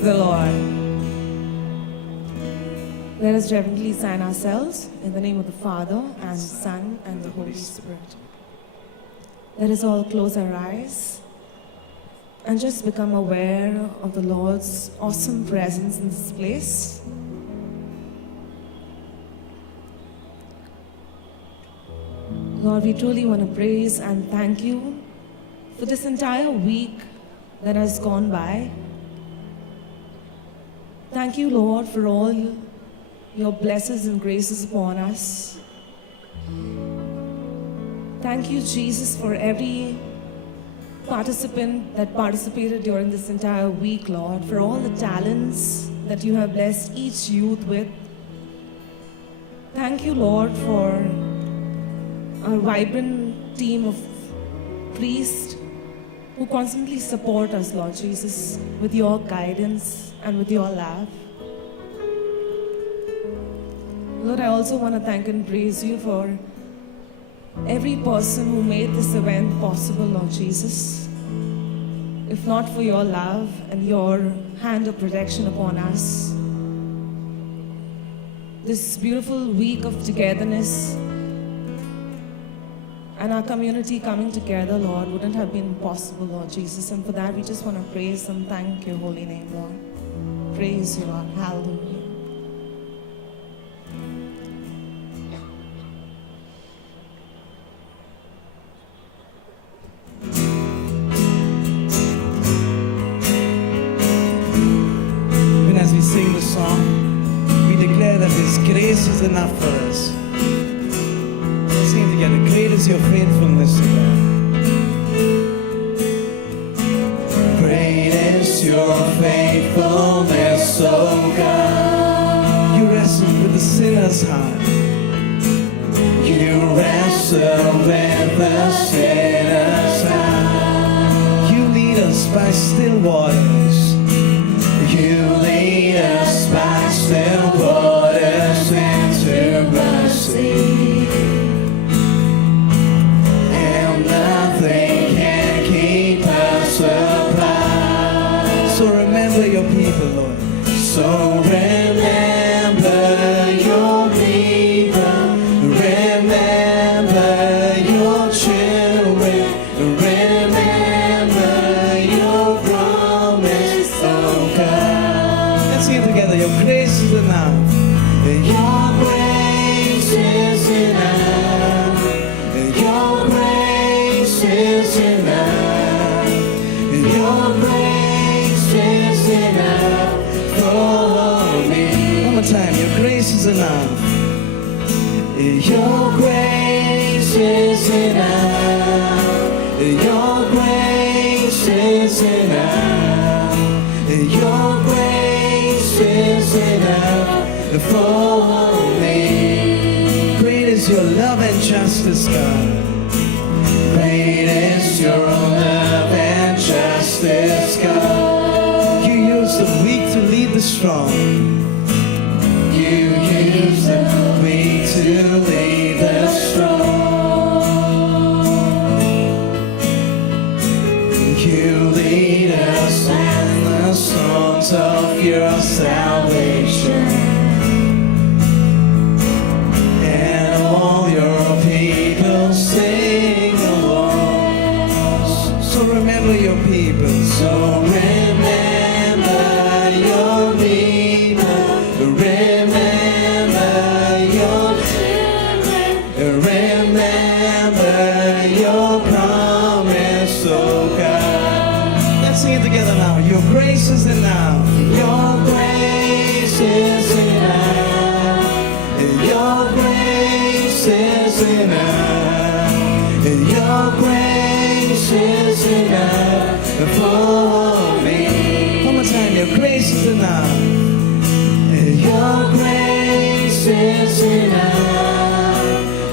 the Lord. Let us reverently sign ourselves in the name of the Father, and the Son, and the Holy Spirit. Let us all close our eyes and just become aware of the Lord's awesome presence in this place. Lord, we truly want to praise and thank you for this entire week that has gone by. Thank you, Lord, for all your blessings and graces upon us. Thank you, Jesus, for every participant that participated during this entire week, Lord, for all the talents that you have blessed each youth with. Thank you, Lord, for our vibrant team of priests who constantly support us, Lord Jesus, with your guidance and with your love. Lord, I also want to thank and praise you for every person who made this event possible, Lord Jesus. If not for your love and your hand of protection upon us, this beautiful week of togetherness and our community coming together, Lord, wouldn't have been possible, Lord Jesus. And for that, we just want to praise and thank your holy name, Lord. Praise you, Lord. Hallelujah. Even as we sing the song, we declare that His grace is enough for us. Let's sing together. Great is your faithfulness, God. Great is your faithfulness, oh God. You wrestle with the sinner's heart. You wrestle with the sinner's heart. You lead us by still waters. You lead us by still waters into mercy. So remember your people, Lord. So remember your people, remember your children, remember your promise, oh God. Let's sing it together. Your grace is enough. Your grace is enough. Your grace is enough. Your grace is enough for me. One more time. Your grace is enough. Your grace is enough. Your grace is enough. Your grace is enough for me. Great is your love and justice, God. Great is your love and justice, God. You use the weak to lead the strong. You use the weak to lead the strong. You lead us in the songs of your salvation. And all your people sing along. So remember your people. So remember your people, remember your children, remember your promise, oh God. Let's sing it together now. Your grace is enough. Your grace is enough. Your grace is enough. Your grace is enough for me. One more time. Your grace is enough. Your grace is enough.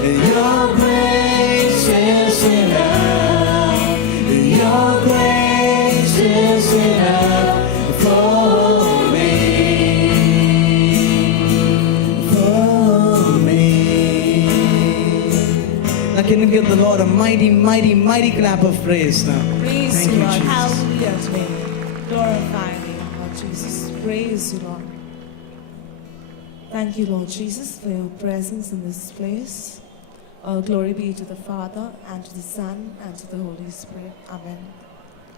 Your grace is enough. Your grace is enough for me. For me. Now can you give the Lord a mighty, mighty, mighty clap of praise now? Praise Thank you, you, Lord. Jesus. Hallelujah today. Glorify you, Lord Jesus. praise you, Lord. Thank you, Lord Jesus, for your presence in this place. All glory be to the Father, and to the Son, and to the Holy Spirit. Amen.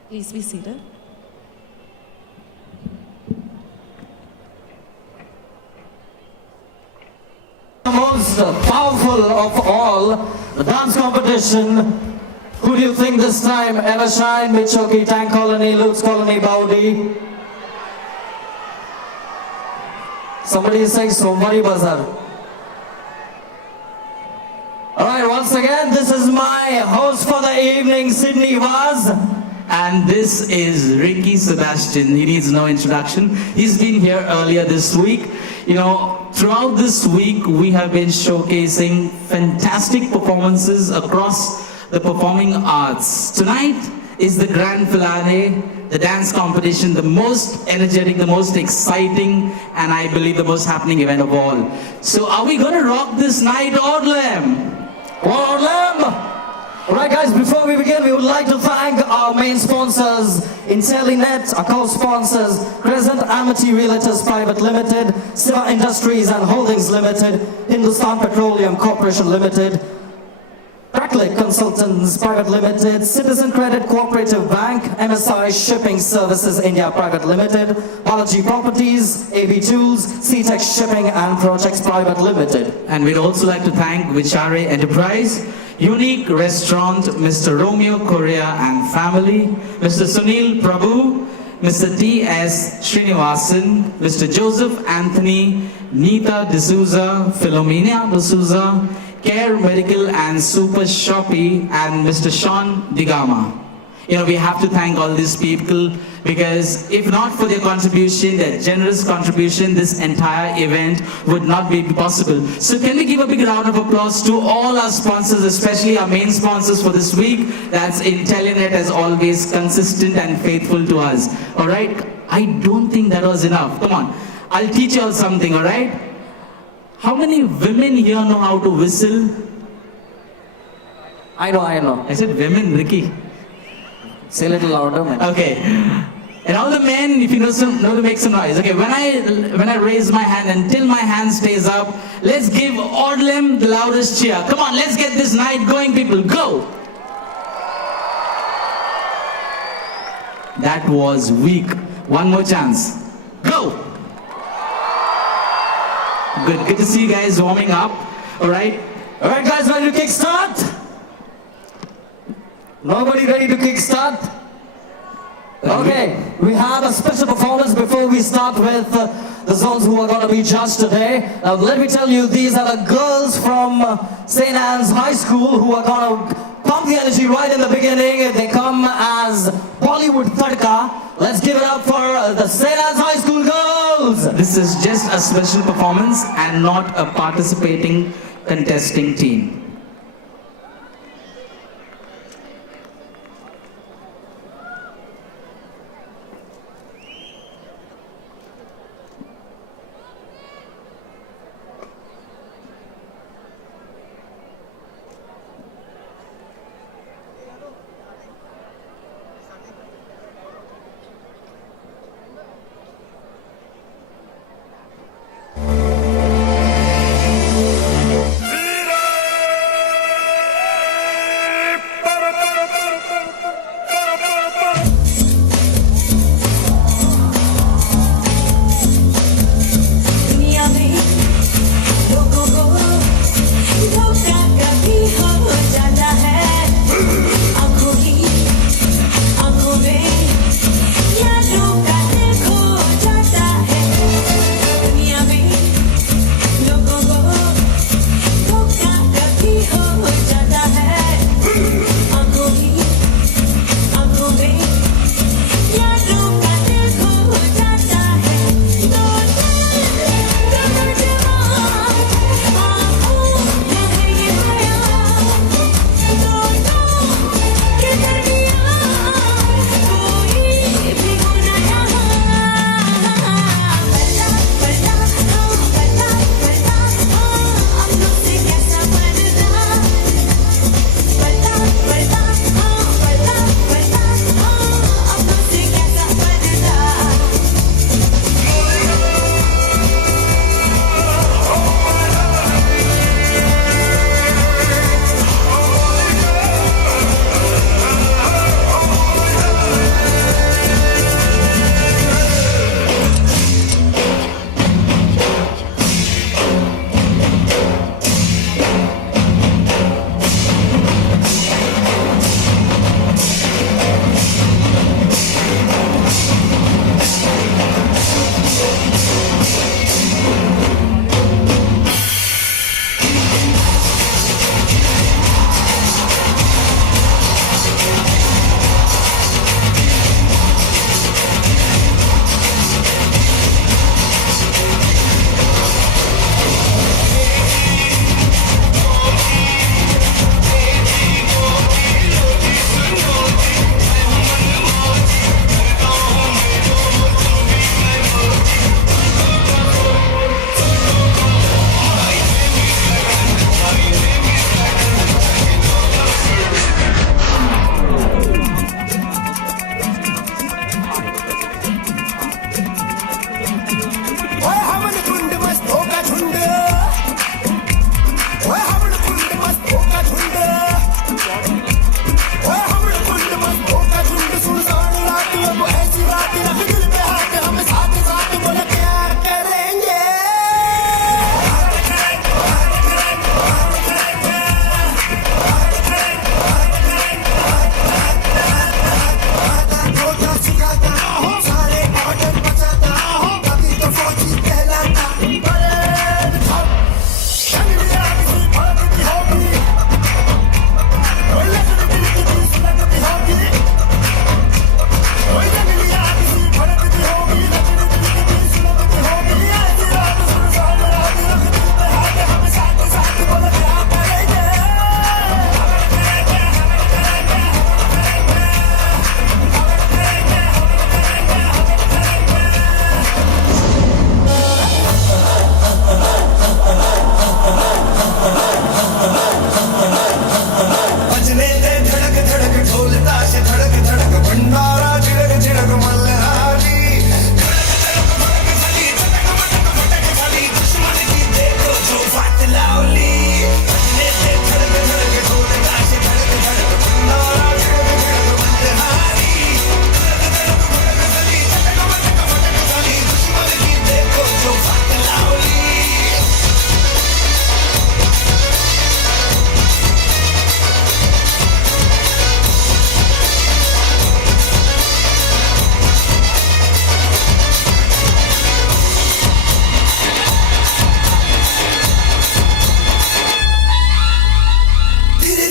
Please be seated. The most powerful of all, the dance competition. Who do you think this time ever shine? Michoki, Tank Colony, Lutz Colony, Baudi. Somebody is saying Somvari Bazaar. Alright, once again, this is my host for the evening, Sydney Vaz. And this is Ricky Sebastian. He needs no introduction. He's been here earlier this week. You know, throughout this week, we have been showcasing fantastic performances across the performing arts. Tonight is the grand finale, the dance competition, the most energetic, the most exciting, and I believe the most happening event of all. So are we going to rock this night, Odlem? Alright guys, before we begin, we would like to thank our main sponsors, Intellinet, our co-sponsors, Crescent Amity Realtors Private Limited, Siva Industries and Holdings Limited, Hindustan Petroleum Corporation Limited, Pracklick Consultants Private Limited, Citizen Credit Cooperative Bank, MSI Shipping Services India Private Limited, Balaji Properties, AB Tools, C-Tech Shipping and Projects Private Limited. And we'd also like to thank Vichare Enterprise, Unique Restaurant, Mr. Romeo Correa and family, Mr. Sunil Prabhu, Mr. T.S. Srinivasan, Mr. Joseph Anthony, Nita D'Souza, Philomena D'Souza, Care Medical and Super Shoppy, and Mr. Sean Digama. You know, we have to thank all these people because if not for their contribution, their generous contribution, this entire event would not be possible. So can we give a big round of applause to all our sponsors, especially our main sponsors for this week? That's Intellinet, as always, consistent and faithful to us. All right? I don't think that was enough. Come on. I'll teach you all something, all right? How many women here know how to whistle? I know. I said women, Ricky. Say a little louder, man. Okay. And all the men, if you know to make some noise. Okay, when I raise my hand, until my hand stays up, let's give Odlem the loudest cheer. Come on, let's get this night going, people. Go! That was weak. One more chance. Go! Good to see you guys warming up. Alright? Alright guys, ready to kickstart? Nobody ready to kickstart? Okay, we have a special performance before we start with the zones who are going to be judged today. Now let me tell you, these are the girls from St. Anne's High School who are going to pump the energy right in the beginning. They come as Bollywood Tadka. Let's give it up for the St. Anne's High School girls. This is just a special performance and not a participating contesting team.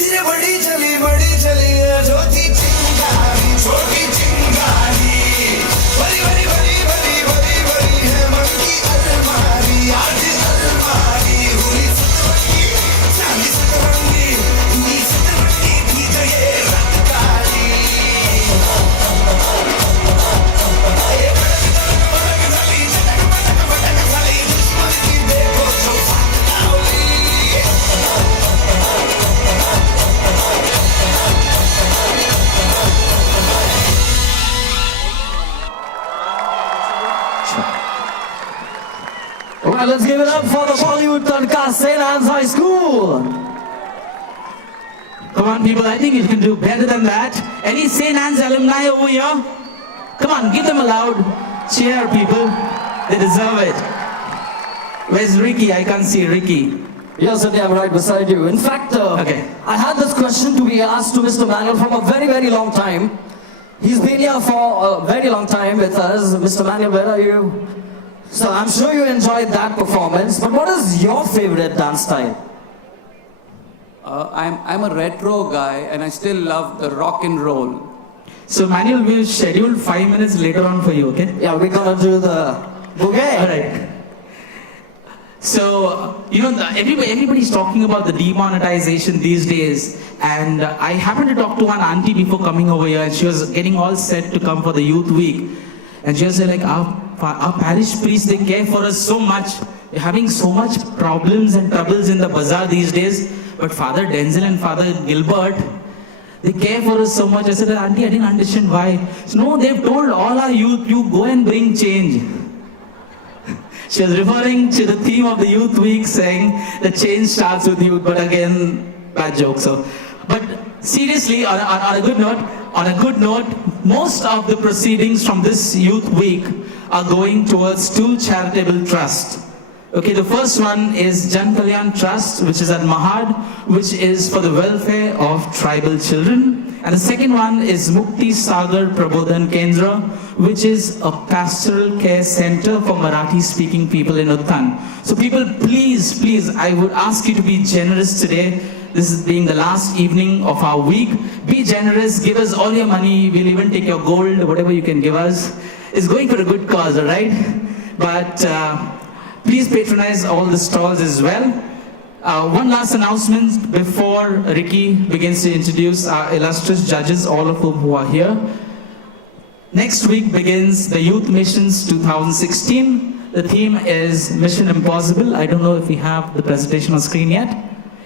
धीरे बड़ी चली ज्योति चिंगारी छोटी चिंगारी बड़ी बड़ी बड़ी बड़ी बड़ी बड़ी है मन की अलमारी आज अलमारी हुई सतरंगी चांदी सतरंगी हुई सतरंगी थी जो ये रात काली ये भड़क भड़क भली दुश्मन की देखो जो साथ लावली Alright, let's give it up for the Bollywood Tadka St. Anne's High School. Come on, people, I think you can do better than that. Any St. Anne's alumni over here? Come on, give them a loud cheer, people. They deserve it. Where's Ricky? I can't see Ricky. Yes, Sandy, I'm right beside you. In fact, Okay. I had this question to be asked to Mr. Manuel from a very, very long time. He's been here for a very long time with us. Mr. Manuel, where are you? So I'm sure you enjoyed that performance. But what is your favorite dance style? I'm a retro guy and I still love the rock and roll. So, Manuel, we'll schedule 5 minutes later on for you, okay? Yeah, we're gonna do the bouquet. All right. So, everybody's talking about the demonetization these days. And I happened to talk to one auntie before coming over here, and she was getting all set to come for the youth week. And she was like, our parish priests, they care for us so much. We're having so much problems and troubles in the bazaar these days. But Father Denzel and Father Gilbert, they care for us so much. I said, Auntie, I didn't understand why. So, no, they've told all our youth, you go and bring change. She was referring to the theme of the youth week, saying the change starts with youth. But again, bad joke. So, but seriously, on a good note, most of the proceedings from this youth week are going towards two charitable trusts. Okay, the first one is Jan Kalyan Trust, which is at Mahad, which is for the welfare of tribal children. And the second one is Mukti Sagar Prabodhan Kendra, which is a pastoral care center for Marathi-speaking people in Uttan. So people, please, I would ask you to be generous today. This is being the last evening of our week. Be generous, give us all your money. We'll even take your gold, whatever you can give us. It's going for a good cause, all right? But please patronize all the stalls as well. One last announcement before Ricky begins to introduce our illustrious judges, all of whom are here. Next week begins the Youth Missions 2016. The theme is Mission Impossible. I don't know if we have the presentation on screen yet.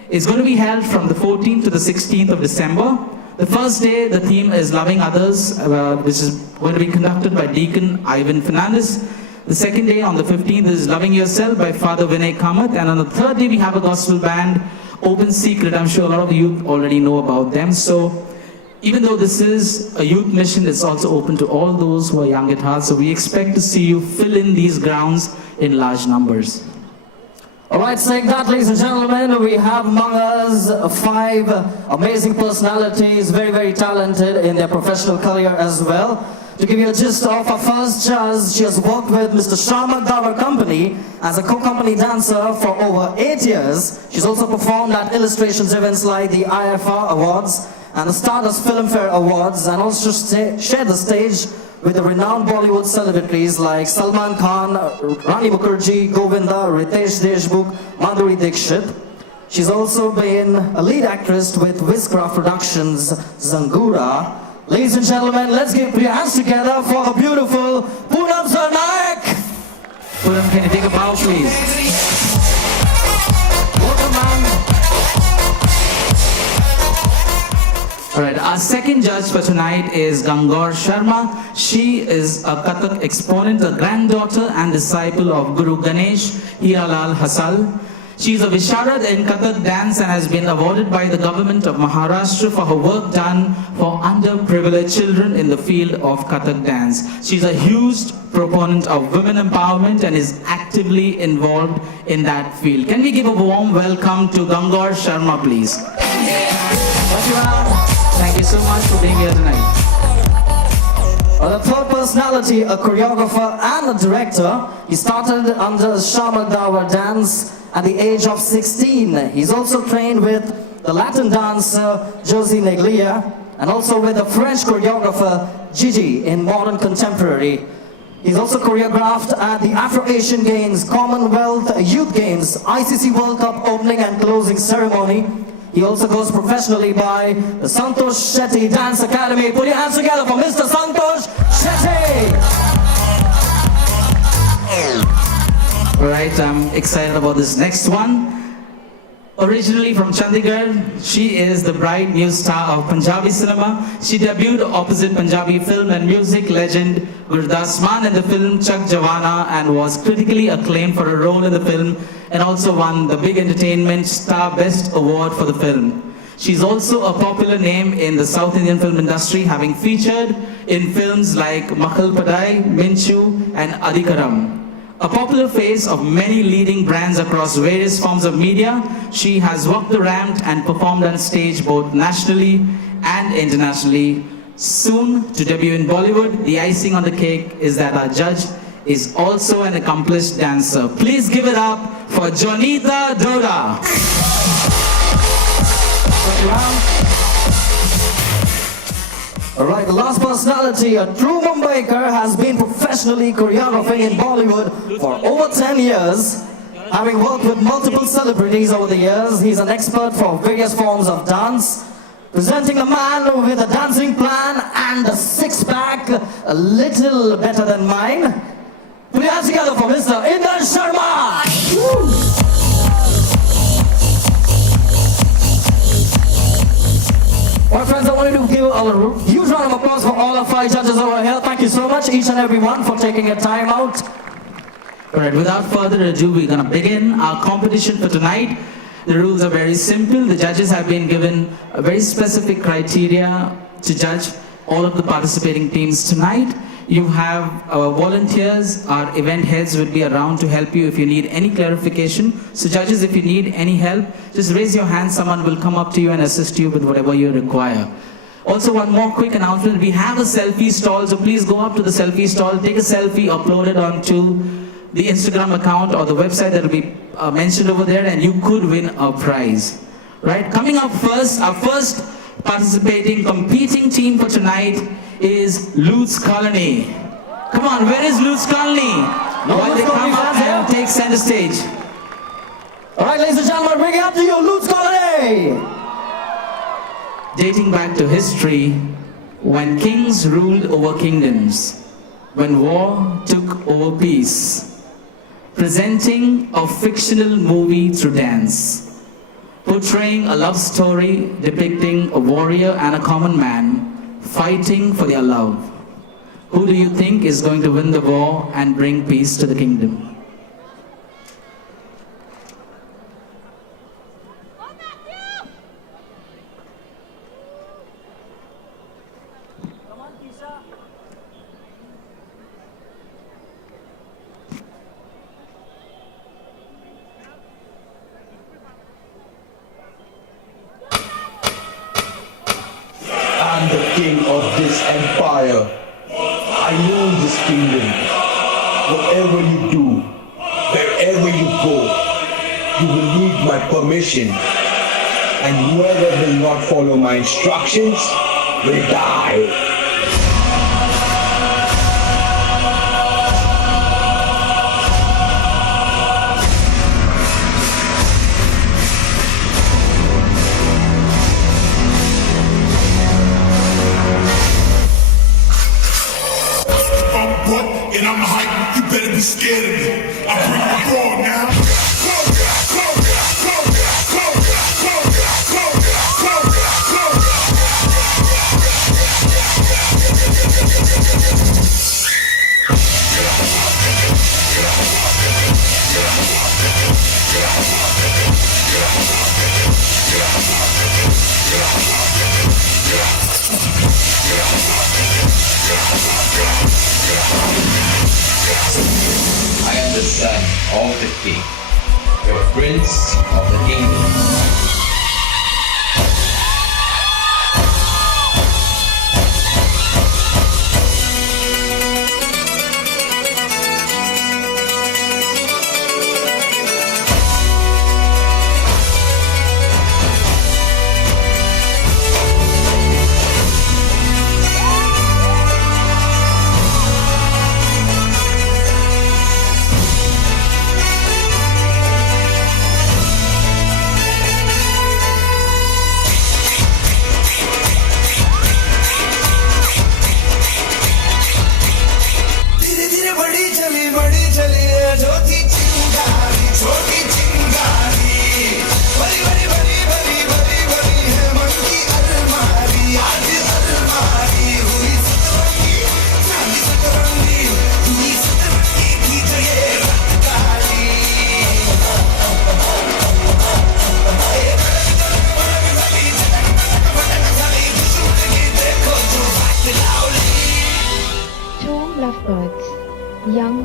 It's going to be held from the 14th to the 16th of December. The first day, the theme is Loving Others, which is going to be conducted by Deacon Ivan Fernandez. The second day, on the 15th, is Loving Yourself by Father Vinay Kamath. And on the third day, we have a gospel band, Open Secret. I'm sure a lot of you already know about them. So even though this is a youth mission, it's also open to all those who are young at heart. So we expect to see you fill in these grounds in large numbers. Alright, saying that, ladies and gentlemen, we have among us 5 amazing personalities, very, very talented in their professional career as well. To give you a gist of our first judge, she has worked with Mr. Sharma Davar Company as a co-company dancer for over 8 years. She's also performed at illustrations events like the IFR Awards and the Stardust Filmfare Awards, and also shared the stage with the renowned Bollywood celebrities like Salman Khan, Rani Mukherjee, Govinda, Ritesh Deshmukh, Madhuri Dixit. She's also been a lead actress with Wizcraft Productions' Zangura. Ladies and gentlemen, let's put your hands together for the beautiful Poonam Sarnaik. Poonam, can you take a bow, please? Welcome, ma'am. Alright, our second judge for tonight is Gangaur Sharma. She is a Kathak exponent, a granddaughter and disciple of Guru Ganesh Hiralal Hasal. She is a Visharad in Kathak dance and has been awarded by the government of Maharashtra for her work done for underprivileged children in the field of Kathak dance. She is a huge proponent of women empowerment and is actively involved in that field. Can we give a warm welcome to Gangaur Sharma, please? Thank you so much for being here tonight. The third personality, a choreographer and a director. He started under Sharma Davar Dance at the age of 16. He's also trained with the Latin dancer Josie Neglia, and also with the French choreographer Gigi in modern contemporary. He's also choreographed at the Afro-Asian Games, Commonwealth Youth Games, ICC World Cup opening and closing ceremony. He also goes professionally by the Santosh Shetty Dance Academy. Put your hands together for Mr. Santosh Shetty! Alright, I'm excited about this next one. Originally from Chandigarh, she is the bright new star of Punjabi cinema. She debuted opposite Punjabi film and music legend Gurdas Mann in the film Chak Jawana and was critically acclaimed for her role in the film and also won the Big Entertainment Star Best Award for the film. She's also a popular name in the South Indian film industry, having featured in films like Makhal Padai, Minchu and Adikaram. A popular face of many leading brands across various forms of media, she has walked the ramp and performed on stage both nationally and internationally. Soon to debut in Bollywood, the icing on the cake is that our judge is also an accomplished dancer. Please give it up for Jonita Doda. Alright, the last personality, a true Mumbaiker, has been professionally choreographing in Bollywood for over 10 years. Having worked with multiple celebrities over the years, he's an expert for various forms of dance. Presenting the man with a dancing plan and a six-pack, a little better than mine. Put your hands together for Mr. Inder Sharma! Woo! Alright friends, I wanted to give a huge round of applause for all our 5 judges over here. Thank you so much, each and every one, for taking your time out. Alright, without further ado, we're gonna begin our competition for tonight. The rules are very simple. The judges have been given a very specific criteria to judge all of the participating teams tonight. You have our volunteers, our event heads will be around to help you if you need any clarification. So judges, if you need any help, just raise your hand. Someone will come up to you and assist you with whatever you require. Also, one more quick announcement. We have a selfie stall, so please go up to the selfie stall, take a selfie, upload it onto the Instagram account or the website that will be mentioned over there, and you could win a prize. Right? Coming up first, our first participating, competing team for tonight is Lutz Colony. Come on, where is Lutz Colony? While they come up and take center stage. Alright, ladies and gentlemen, bring it up to you, Lutz Colony! Dating back to history, when kings ruled over kingdoms, when war took over peace, presenting a fictional movie through dance, portraying a love story depicting a warrior and a common man fighting for their love. Who do you think is going to win the war and bring peace to the kingdom? I'm the king of this empire. I rule this kingdom. Whatever you do, wherever you go, you will need my permission. And whoever will not follow my instructions will die. And I'm hype, you better be scared of me. I bring the ball now. I am the son of the king, the prince of the kingdom. young,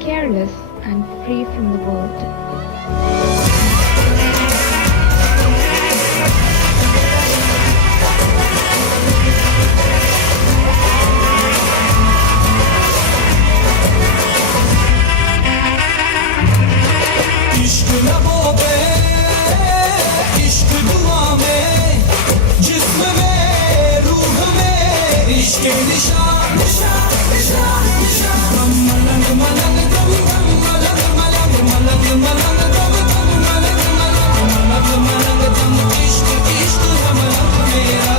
careless, and free from the world. इश्क लबों पे इश्क दुआ में जिस्म में रूह में इश्क निशान निशान निशान निशान दम मलंग मलंग दम दम मलंग मलंग मलंग मलंग दम दम मलंग मलंग मलंग मलंग दम इश्क इश्क है मलंग मेरा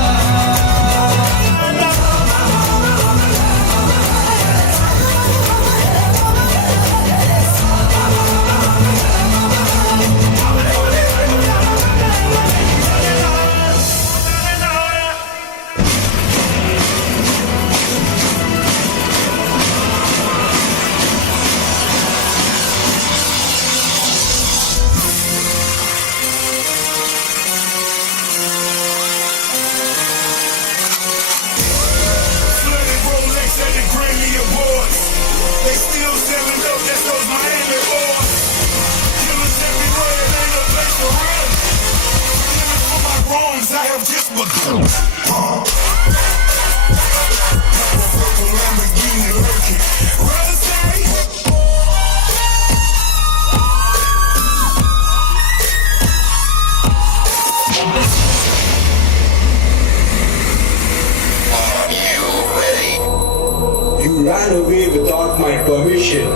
They still selling dope, that's those Miami boys. Killers everywhere, it ain't no place to run. Living for my wrongs, I have just begun. Purple Lamborghini lurking. Brother say, You ran away without my permission.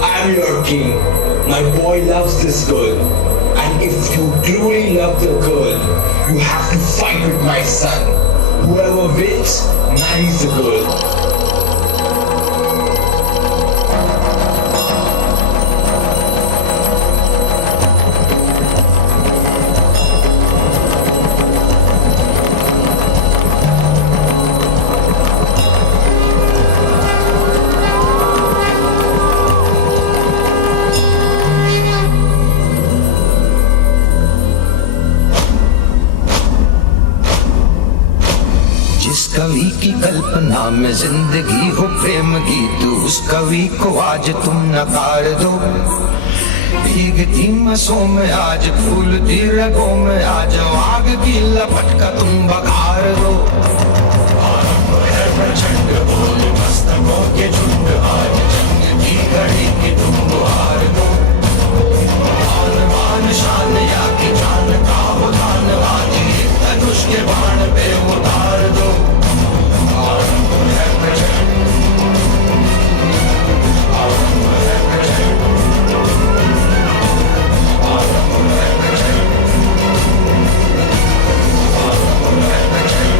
I'm your king. My boy loves this girl. And if you truly love the girl, you have to fight with my son. Whoever wins, marries the girl. जिस कवि की कल्पना में जिंदगी हो प्रेम गीत उस कवि को आज तुम नकार दो भीगती मसों में आज फूलती रगों में आज आग की लपट का तुम बघार दो आरंभ है प्रचंड बोल मस्तकों के झुंड आज जंग की घड़ी की तुम गुहार दो आन बान शान या की जान का हो दान आज एक धनुष के बाण पे उतार दो आरंभ है प्रचंड आरंभ है प्रचंड आरंभ है प्रचंड आरंभ है प्रचंड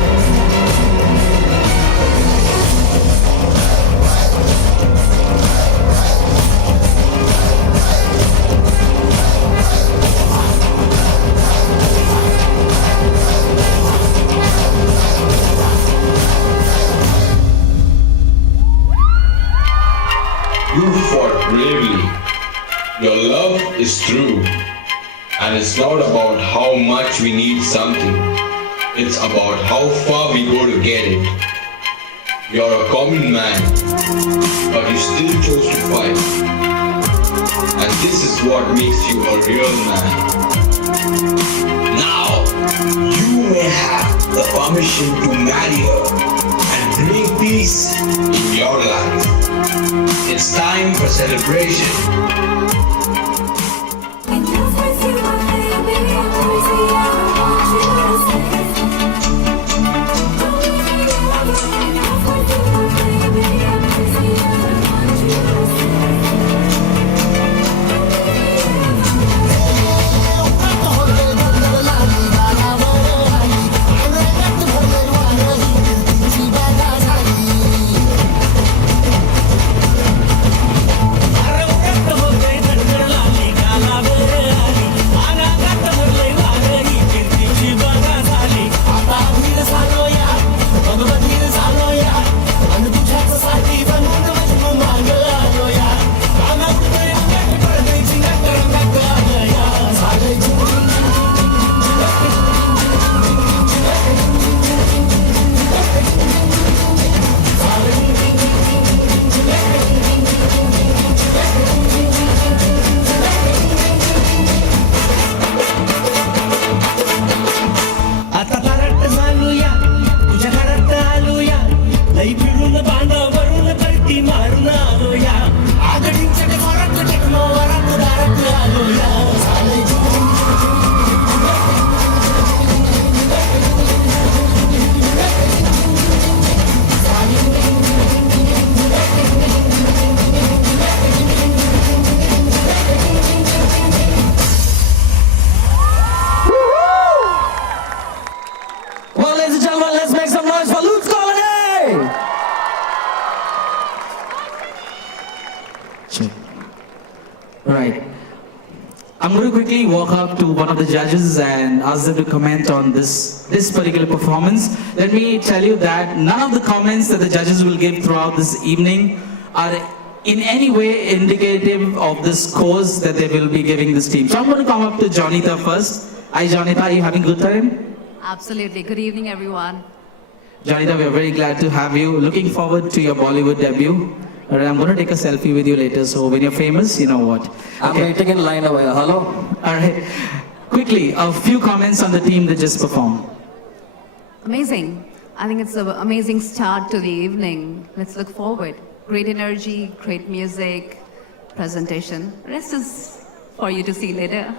You fought bravely. Your love is true. And it's not about how much we need something. It's about how far we go to get it. You're a common man, but you still chose to fight. And this is what makes you a real man. Now, you may have the permission to marry her and bring peace in your life. It's time for celebration. हो गए going to quickly walk up to one of the judges and ask them to comment on this particular performance. Let me tell you that none of the comments that the judges will give throughout this evening are in any way indicative of the scores that they will be giving this team. So I'm going to come up to Jonita first. Hi Jonita, are you having a good time? Absolutely. Good evening, everyone. Jonita, we are very glad to have you. Looking forward to your Bollywood debut. All right, I'm going to take a selfie with you later, so when you're famous, you know what. I'm waiting in line over here. Hello? All right. Quickly, a few comments on the team that just performed. Amazing. I think it's an amazing start to the evening. Let's look forward. Great energy, great music, presentation. Rest is for you to see later.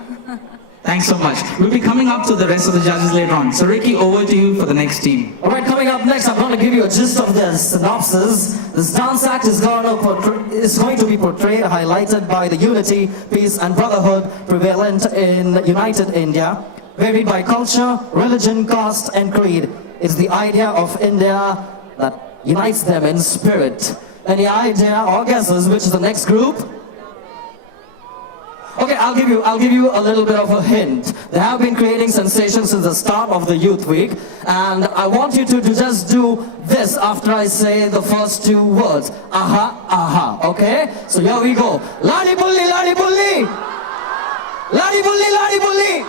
Thanks so much. We'll be coming up to the rest of the judges later on. So Ricky, over to you for the next team. Alright, coming up next, I'm going to give you a gist of the synopsis. This dance act is going to be portrayed, highlighted by the unity, peace and brotherhood prevalent in United India, varied by culture, religion, caste and creed. It's the idea of India that unites them in spirit. Any idea or guesses which is the next group? Okay, I'll give you a little bit of a hint. They have been creating sensations since the start of the Youth Week, and I want you to just do this after I say the first two words. Aha, aha, okay? So here we go. Ladi bulli, ladi bulli. Ladi bulli, ladi bulli.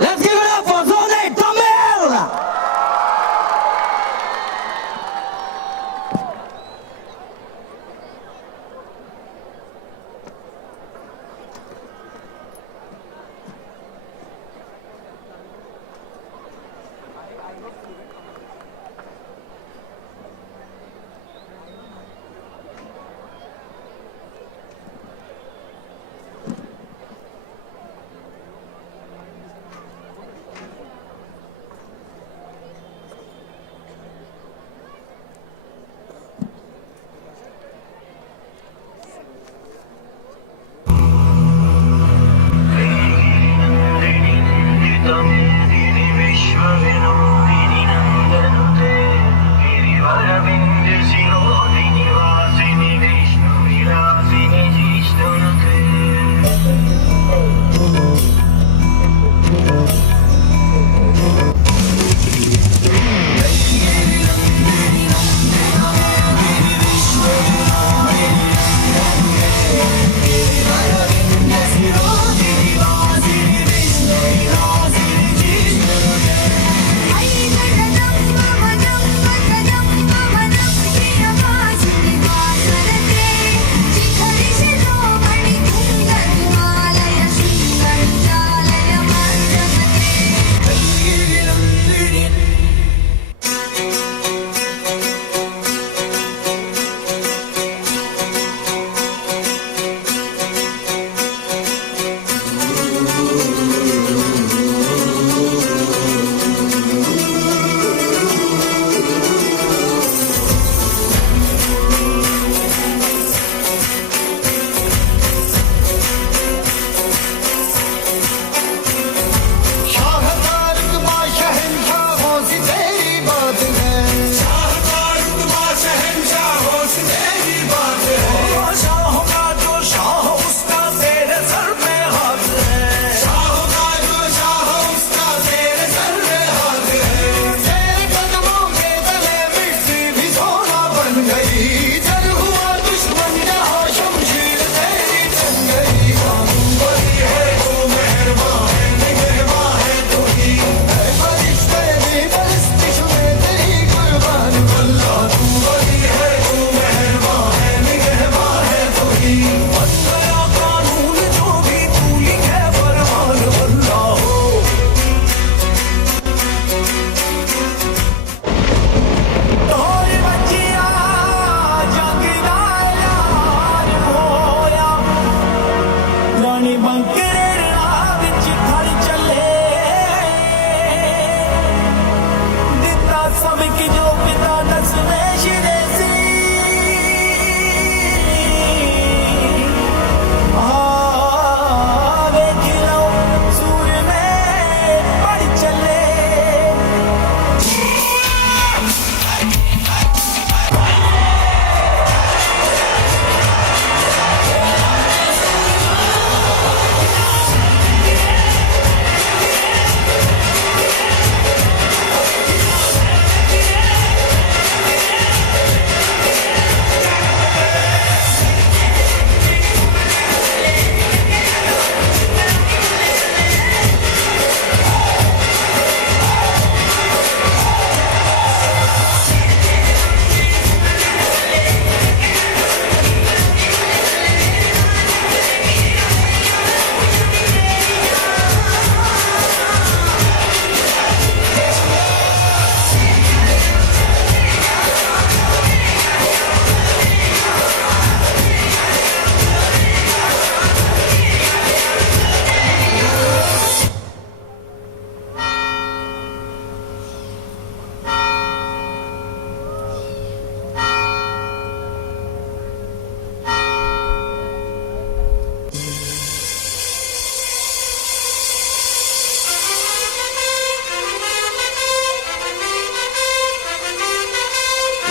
Let's give it up for Zone 8, Tamil!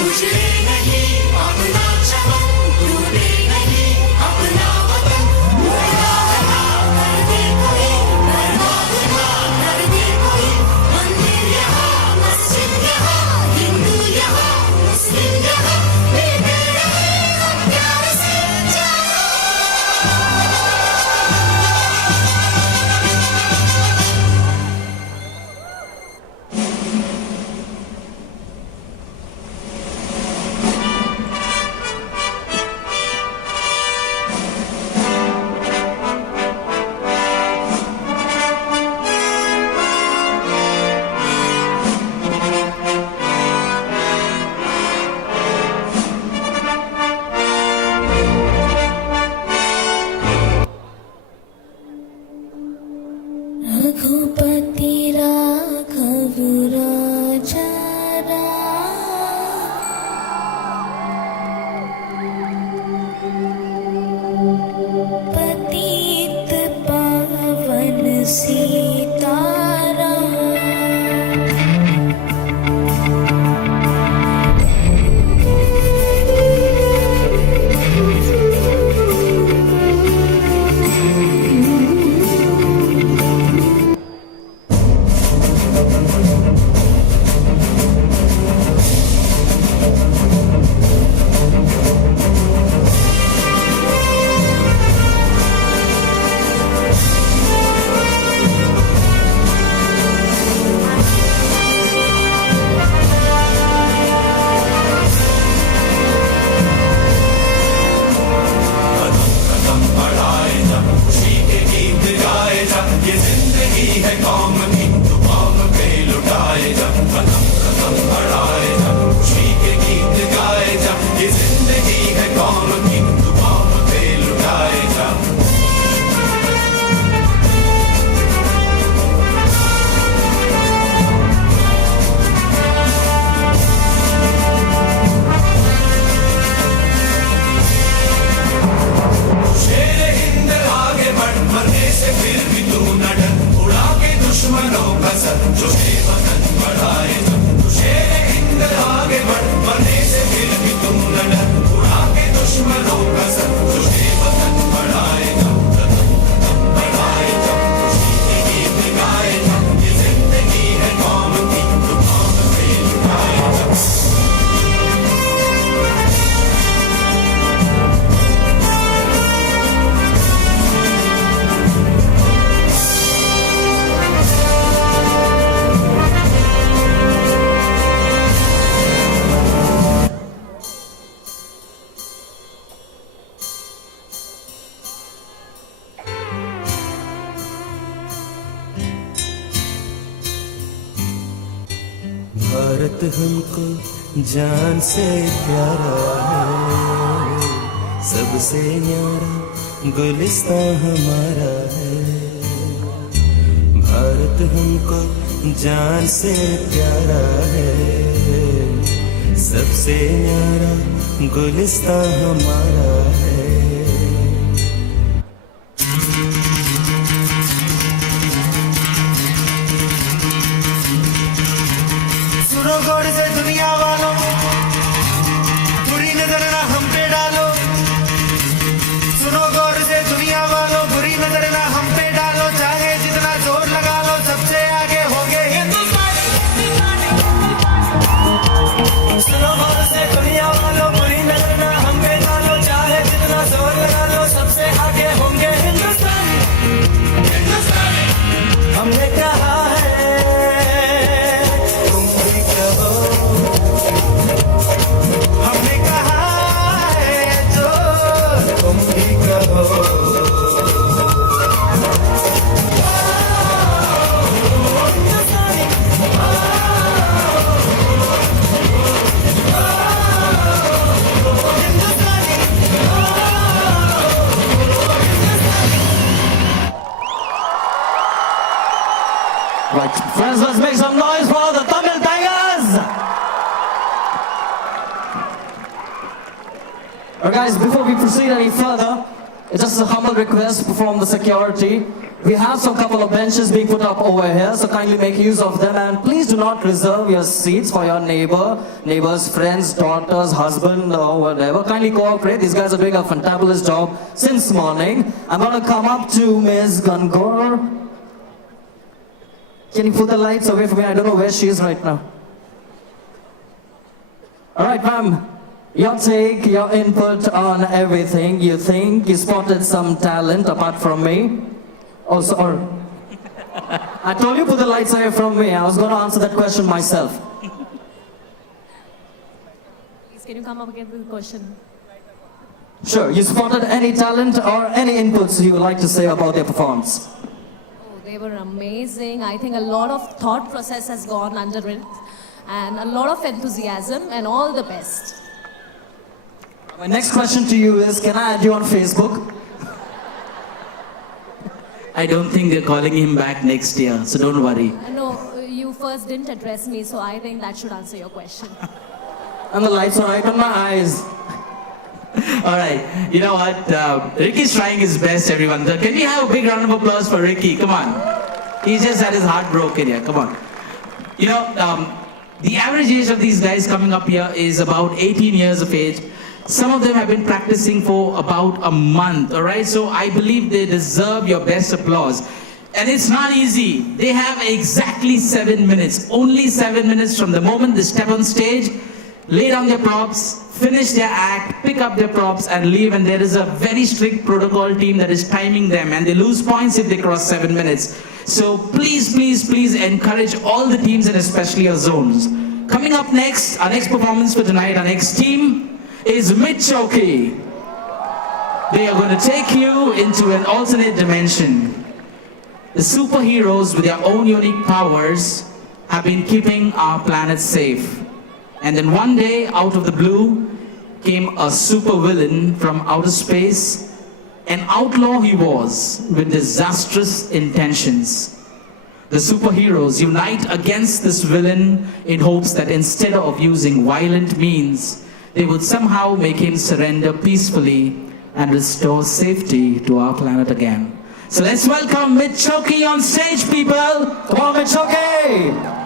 उजड़े नहीं अपना चमन, टूटे नहीं अपना वतन। मुर्दा ना कर दे कोई, बर्बाद ना कर दे कोई। मंदिर यहाँ, मस्जिद यहाँ, हिंदू यहाँ, मुस्लिम यहाँ, मिलते रहे हम प्यार से जाना। रघुपति राघव राजा पतित पावन सीताराम। भारत हमको जान से प्यारा है, सबसे न्यारा गुलिस्तां हमारा है। भारत हमको जान से प्यारा है, सबसे न्यारा गुलिस्तां हमारा है। सुनो गौर से दुनिया वालों, बुरी नजर ना हम पे डालो। सुनो गौर से दुनिया वालों, बुरी नजर ना हम पे डालो। चाहे जितना जोर लगा लो, सबसे आगे होंगे हिंदुस्तानी। सुनो गौर से दुनिया वालों, बुरी नजर ना हम पे डालो। चाहे जितना जोर लगा लो, सबसे आगे होंगे हिंदुस्तानी। हमने कहा है तुम भी कहो, हमने कहा है जो तुम भी कहो। Right, friends, let's make some noise for the Tamil Tigers! Alright guys, before we proceed any further, it's just a humble request from the security. We have some couple of benches being put up over here, so kindly make use of them, and please do not reserve your seats for your neighbors, friends, daughters, husband, or whatever. Kindly cooperate. These guys are doing a fantabulous job since morning. I'm going to come up to Ms. Gangor. Can you put the lights away from me? I don't know where she is right now. All right, ma'am. Your take, your input on everything. You think you spotted some talent apart from me? Also, or I told you put the lights away from me. I was going to answer that question myself. Please, can you come up again with the question? Sure. You spotted any talent or any inputs you would like to say about their performance? Oh, they were amazing. I think a lot of thought process has gone under it, and a lot of enthusiasm, and all the best. My next question to you is, can I add you on Facebook? I don't think they're calling him back next year, so don't worry. No, you first didn't address me, so I think that should answer your question. And the lights are right on my eyes. All right, you know what? Ricky's trying his best, everyone. Can we have a big round of applause for Ricky? Come on. He just had his heart broken here. Come on. You know, the average age of these guys coming up here is about 18 years of age. Some of them have been practicing for about a month, all right? So I believe they deserve your best applause. And it's not easy. They have exactly 7 minutes, only 7 minutes from the moment they step on stage, lay down their props, finish their act, pick up their props and leave. And there is a very strict protocol team that is timing them, and they lose points if they cross 7 minutes. So please, please, please encourage all the teams and especially your zones. Coming up next, our next performance for tonight, our next team, is Mitchoki. They are going to take you into an alternate dimension. The superheroes with their own unique powers have been keeping our planet safe. And then one day, out of the blue, came a supervillain from outer space. An outlaw he was, with disastrous intentions. The superheroes unite against this villain in hopes that instead of using violent means, they would somehow make him surrender peacefully and restore safety to our planet again. So let's welcome Mitchoki on stage, people! Come on, Mitchoki!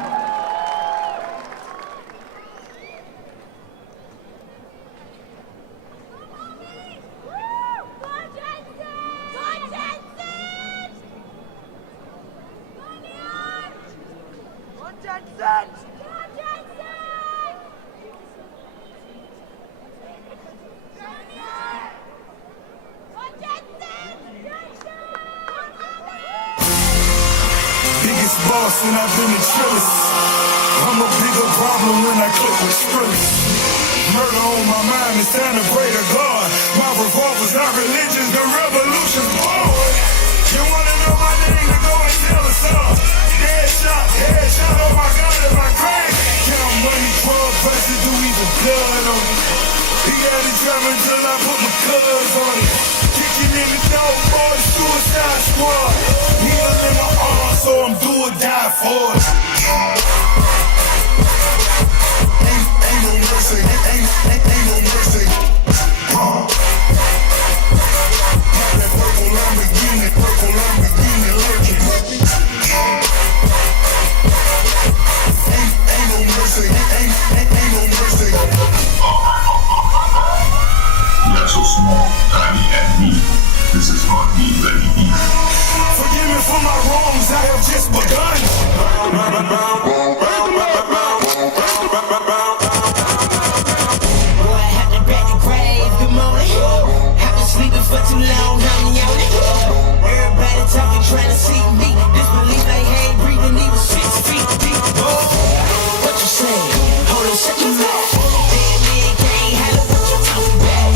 Boss and I've been the trillest. I'm a bigger problem when I click with Skrillex. Murder on my mind, it's time to pray to God. My revolver's not religious, the revolution's born. You wanna know my name, to go and tell us all. Headshot, oh my God, if I crack. Count money, drug busted, do even blood on it. He had it driving till I put my cuz on it. Kicking in the door, boy, suicide squad. Needle in my arm, so I'm do or die for it. Ain't no mercy, ain't no mercy. That purple Lamborghini lurking. Ain't no mercy, ain't no mercy. You're so small, tiny, and mean. This is not me, very easy. Forgive me for my wrongs, I have just begun. Boy, I had to back the grave, good morning. I've been sleeping for too long, I'm yawning. Everybody talking, trying to see me. Disbelief they ain't breathing, even 6 feet deep. What you say? Hold on, shut your mouth. Dead man can't handle what you talking about.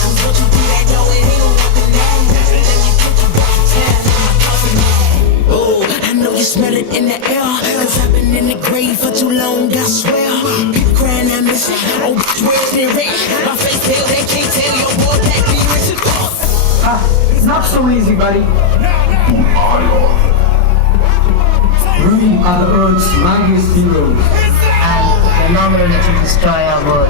Cause what you do, that know it ain't working now. Let me put you back in time in my coffin now. Oh, I know you smell it in the air. Cause I've been in the grave for too long, I swear. People crying, I miss it. Oh, bitch, where's the rich? My face tell, they can't tell your boy that be rich. It's not so easy, buddy. Who are you? We are the Earth's mightiest heroes, and the nominated to destroy our world.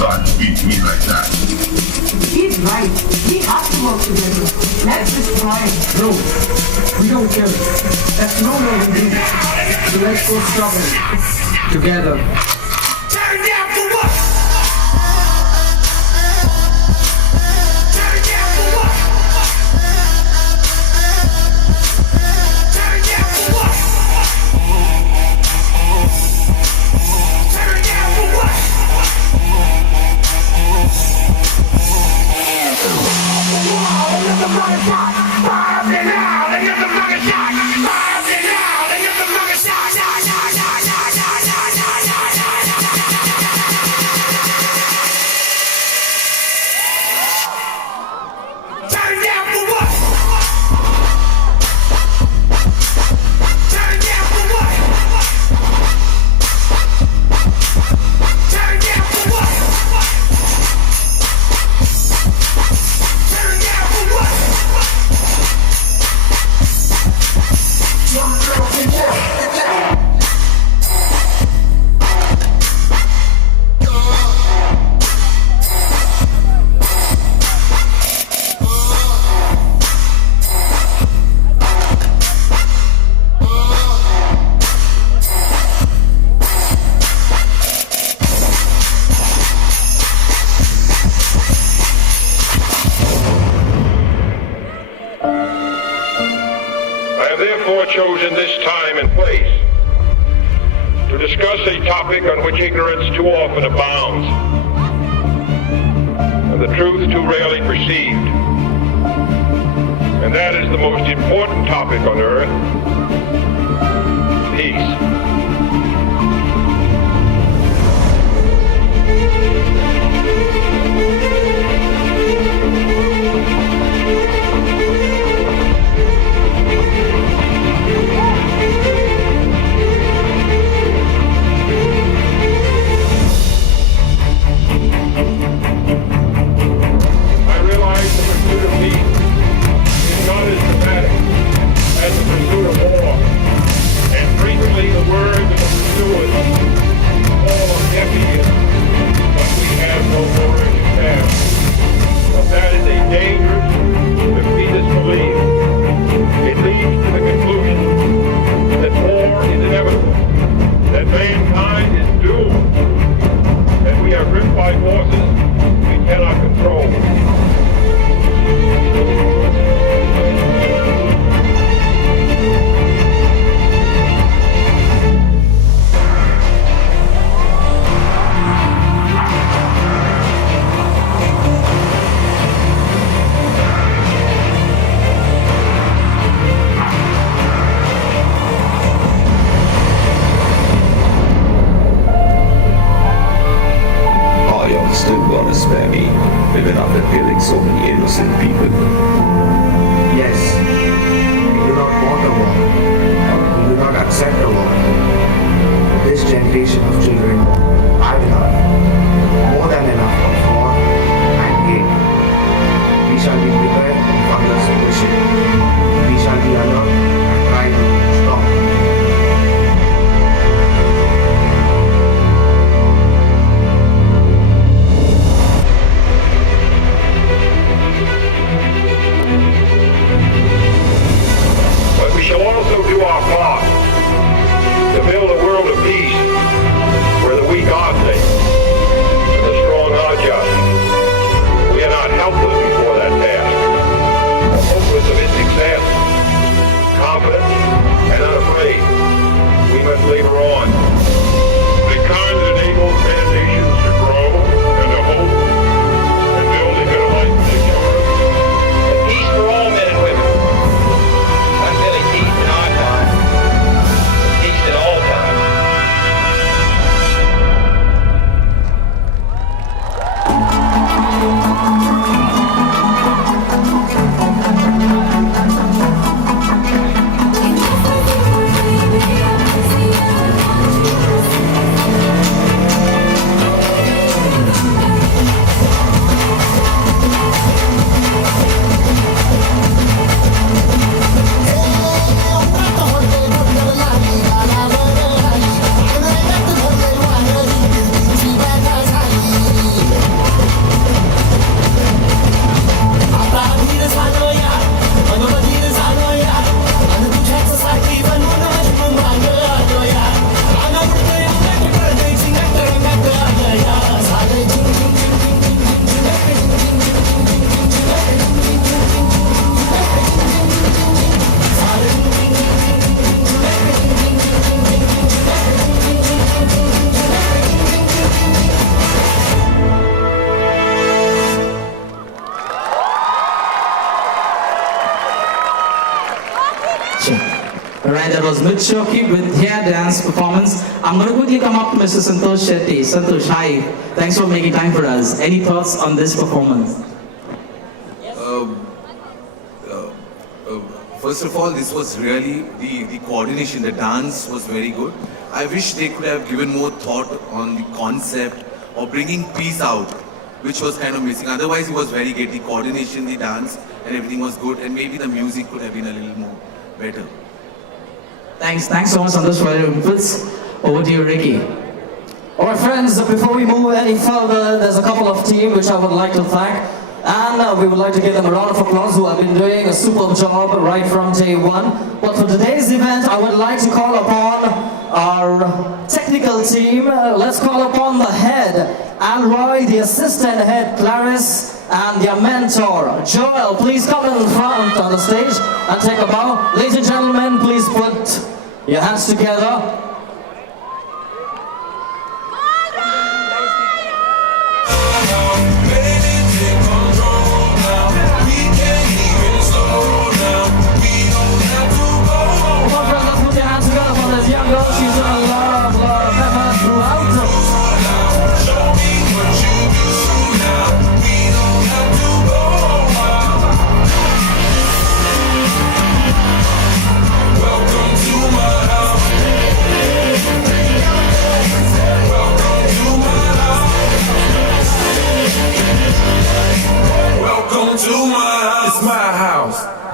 God speak to me like that. He's right. We have to work together. Let's destroy him. No, we don't kill. That's no way we do. So let's go struggle together. Turn down for what? Turn down for what? Turn down for what? Turn down for what? Another mother shot, fire up and out, another mother shot, fire up and out, another mother shot, turn down for what? Turn down for what? Turn down for what? Turn down for what? I have therefore chosen this time and place to discuss a topic on which ignorance too often abounds and the truth too rarely perceived. And that is the most important topic on earth, peace. I realize the pursuit of peace is not as dramatic as the pursuit of war, and frequently the words of the pursuers fall on deaf ears, but we have no more urgent task. But that is a dangerous, defeatist belief. It leads to the conclusion that war is inevitable, that mankind is doomed, that we are gripped by forces we cannot control. Are you still gonna spare me, even after killing so many innocent people? Yes, we do not want a war. We do not accept a war. This generation of children, I will have more than enough of war and hate. We shall be prepared for this mission. We shall be alert and try to stop. But we shall also do our part to build a world of peace where the weak are safe was Mitch Shoki with hair dance performance. I'm going to quickly come up to Mr. Santosh Shetty. Santosh, hi. Thanks for making time for us. Any thoughts on this performance? First of all, this was really, the coordination, the dance was very good. I wish they could have given more thought on the concept of bringing peace out, which was kind of missing. Otherwise, it was very good. The coordination, the dance, and everything was good. And maybe the music could have been a little more better. Thanks so much, Santosh, for your inputs. Over to you, Ricky. Alright friends, before we move any further, there's a couple of teams which I would like to thank. And we would like to give them a round of applause who have been doing a superb job right from day one. But for today's event, I would like to call upon our technical team. Let's call upon the head, Alroy, the assistant head, Clarice, and their mentor, Joel. Please come in front on the stage and take a bow. Ladies and gentlemen, please put your hands together.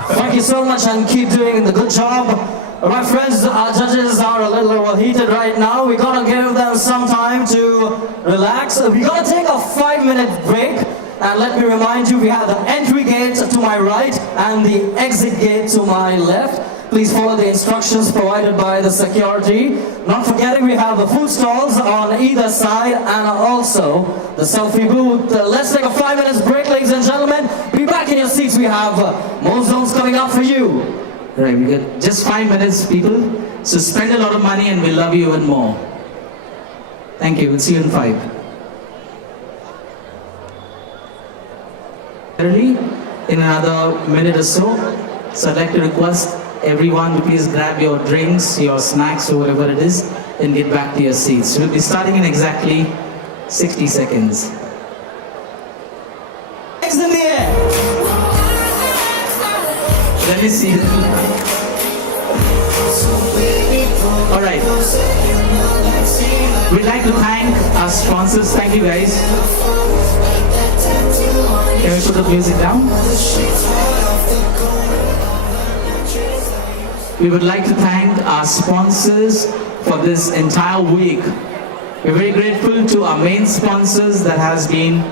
Thank you so much and keep doing the good job. My friends, our judges are a little overheated right now. We're gonna give them some time to relax. We're gonna take a 5-minute break. And let me remind you, we have the entry gate to my right and the exit gate to my left. Please follow the instructions provided by the security. Not forgetting we have the food stalls on either side and also the selfie booth. Let's take a 5-minute break, ladies and gentlemen. Be back in your seats. We have more zones coming up for you. Right, we got just 5 minutes, people. So spend a lot of money and we'll love you even more. Thank you. We'll see you in 5. In another minute or so. So I'd like to request everyone to please grab your drinks, your snacks, or whatever it is, and get back to your seats. We'll be starting in exactly 60 seconds. Legs in the air. Let me see. All right. We'd like to thank our sponsors. Thank you, guys. Can we put the music down? We would like to thank our sponsors for this entire week. We're very grateful to our main sponsors that has been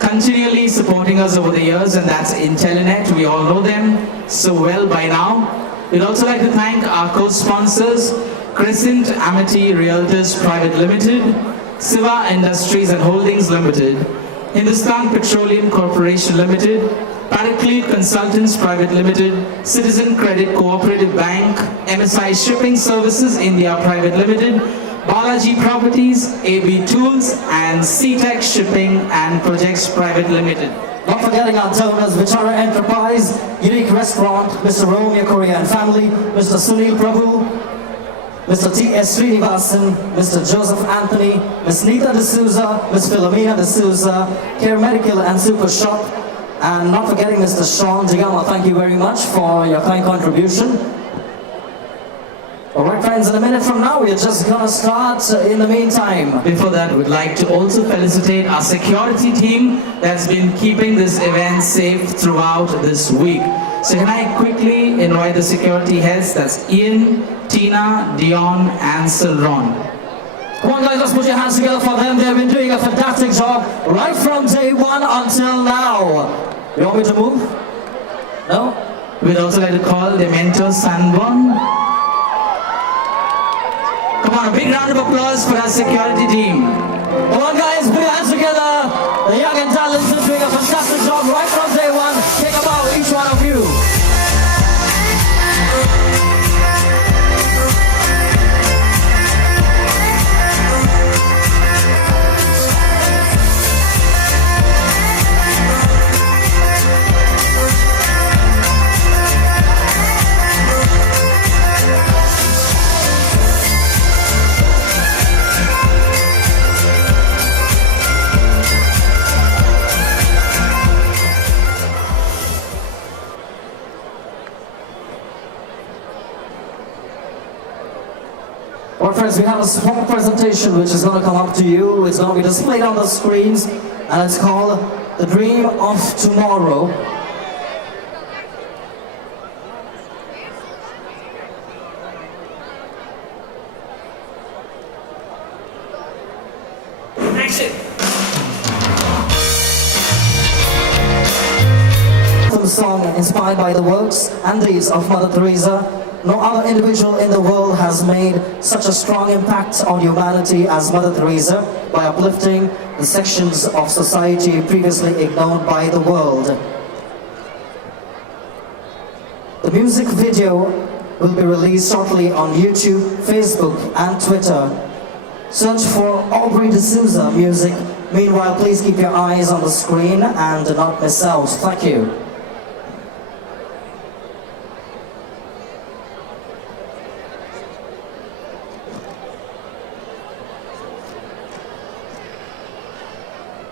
continually supporting us over the years, and that's Intelinet. We all know them so well by now. We'd also like to thank our co-sponsors, Crescent Amity Realtors Private Limited, Siva Industries and Holdings Limited, Hindustan Petroleum Corporation Limited, Paraclete Consultants Private Limited, Citizen Credit Cooperative Bank, MSI Shipping Services India Private Limited, Balaji Properties, AB Tools, and C-Tech Shipping and Projects Private Limited. Not forgetting our donors, Vichara Enterprise, Unique Restaurant, Mr. Romeo Korea and Family, Mr. Sunil Prabhu, Mr. T.S. Srinivasan, Mr. Joseph Anthony, Ms. Nita D'Souza, Ms. Philomena D'Souza, Care Medical and Super Shop, and not forgetting Mr. Sean Jigama. Thank you very much for your kind contribution. Alright friends, in a minute from now, we're just gonna start in the meantime. Before that, we'd like to also felicitate our security team that's been keeping this event safe throughout this week. So can I quickly invite the security heads, that's Ian, Tina, Dion, and Silron. Come on guys, let's put your hands together for them. They've been doing a fantastic job right from day one until now. You want me to move? No? We'd also like to call the mentor Sanborn. Come on, a big round of applause for our security team. Come on guys, put your hands together. The young and talented doing a fantastic job right from day one. Take a bow, each one of you. we have a small presentation which is going to come up to you. It's going to be displayed on the screens, and it's called The Dream of Tomorrow. Action! Song inspired by the works and deeds of Mother Teresa. No other individual in the world has made such a strong impact on humanity as Mother Teresa by uplifting the sections of society previously ignored by the world. The music video will be released shortly on YouTube, Facebook and Twitter. Search for Aubrey D'Souza Music. Meanwhile, please keep your eyes on the screen and do not miss out. Thank you.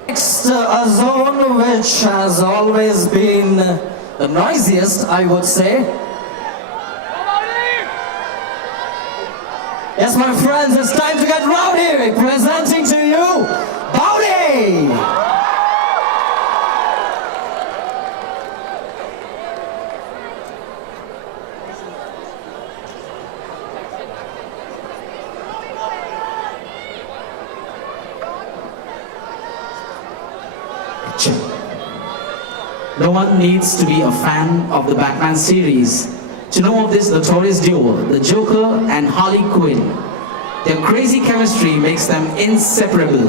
Next, a zone which has always been the noisiest, I would say. Yes, my friends, it's time to get rowdy. Presenting to you, Bowdy! No one needs to be a fan of the Batman series to know of this notorious duo, the Joker and Harley Quinn. Their crazy chemistry makes them inseparable.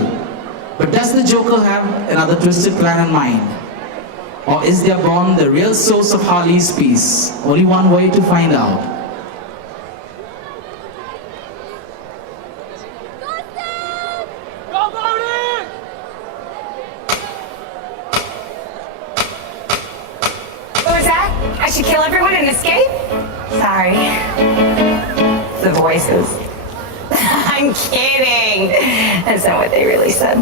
But does the Joker have another twisted plan in mind? Or is their bond the real source of Harley's peace? Only one way to find out. I should kill everyone and escape? Sorry. The voices. I'm kidding. That's not what they really said.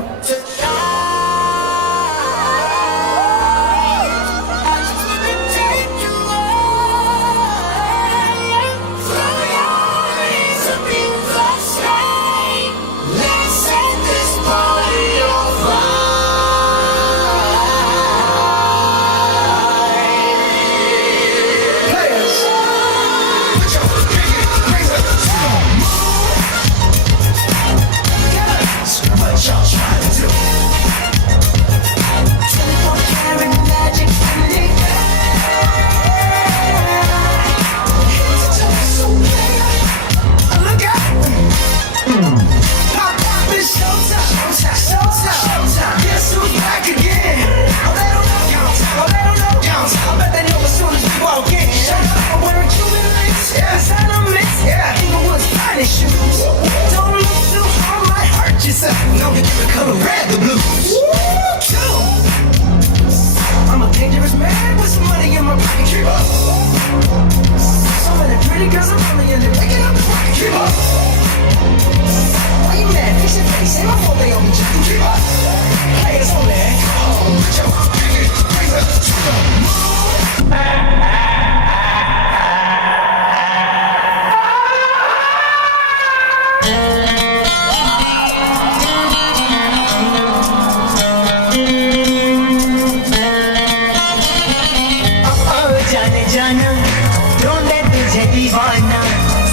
I'm a dangerous man with some money in my pocket. Keep up. So many pretty girls around me and they're picking up the pocket. Keep up. Why you mad? Fix your face. Ain't my fault they on me. Just keep up. Players only. Put your pinky finger to the moon.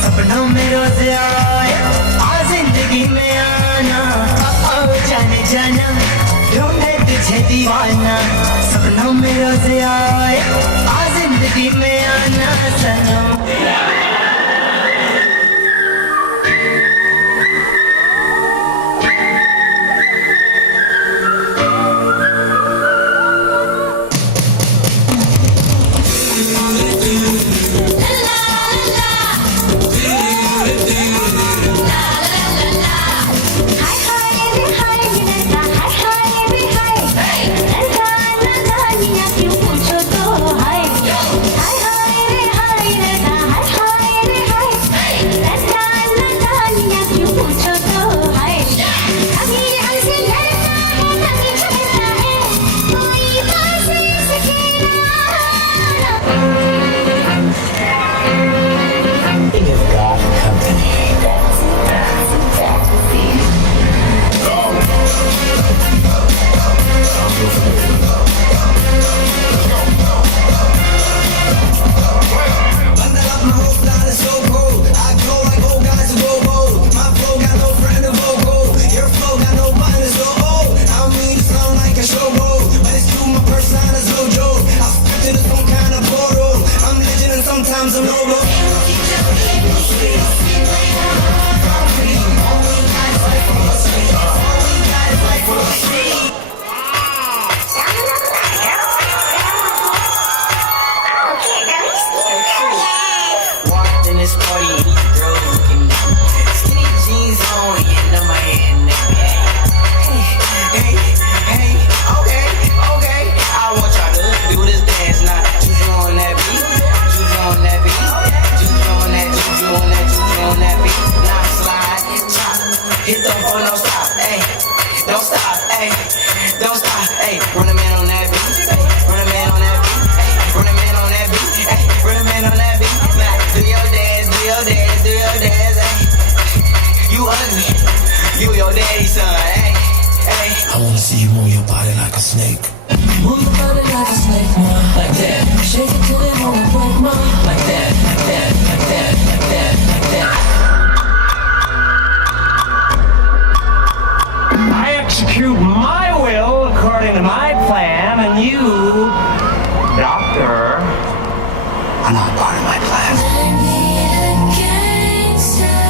सपनों में रोज आए आ जिंदगी में आना आओ जाने जाना ढूंढे तुझे दीवाना सपनों में रोज आए आ जिंदगी में आना सनम move your body like a snake. Move your body like a snake, like that. Shake it till it wanna break, like that, like that, like that, like that, like that. I execute my will according to my plan, and you, doctor, are not part of my plan. I need a gangster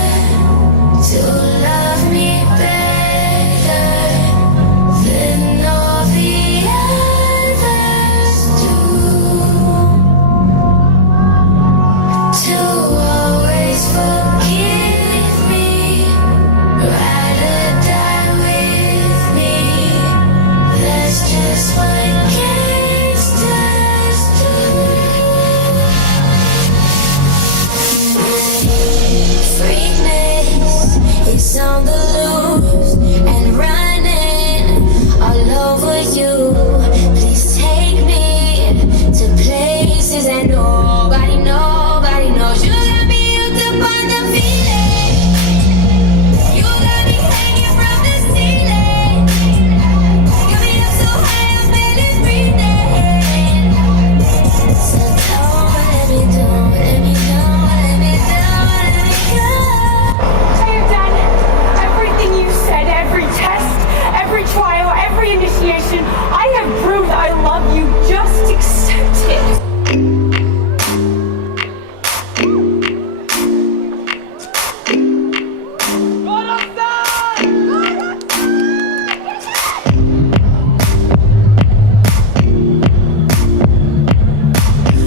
to love me better than all the others do. To always forgive me, ride or die with me. That's just what gangsters do. Freakness is on the loose and running all over you. Please take me to places that nobody knows. You got me hooked up on the feeling. You got me hanging from the ceiling. Got me up so high I'm barely breathing. So don't let me down, let me down, let me down, let me down. I have done everything you said, every test, every trial, every initiation. I have proved I love you. Just accept it.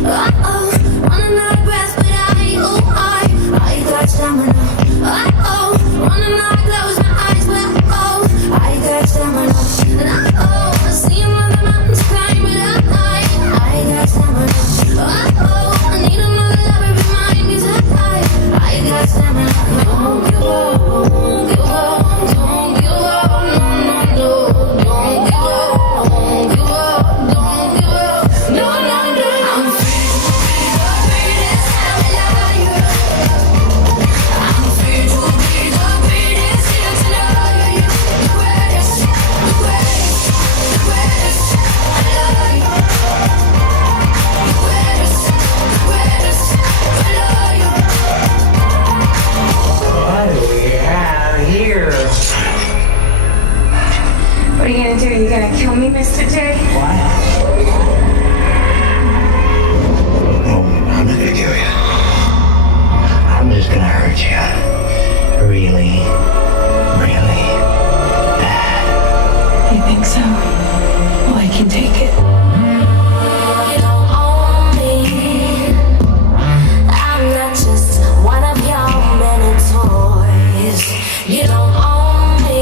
Running out of breath, but I got stamina. Running out of close my eyes, but I got stamina. And I see him on the mountains climb, but I got stamina. I need another lover be mine, 'cause I got stamina. Don't give up, don't give up, don't give up, no, no, no, don't give up, don't give up, don't give up, no, no, no. I'm free to be the greatest alive. I'm free to be the greatest here tonight. The greatest, the greatest, the greatest alive. The greatest, the greatest alive. What do we have here? What are you gonna do? You gonna kill me, Mr. J? What? No, I'm not gonna kill you. I'm just gonna hurt you. Really, really bad. You think so? Well, I can take it. You don't own me. I'm not just one of your many toys. You don't own me.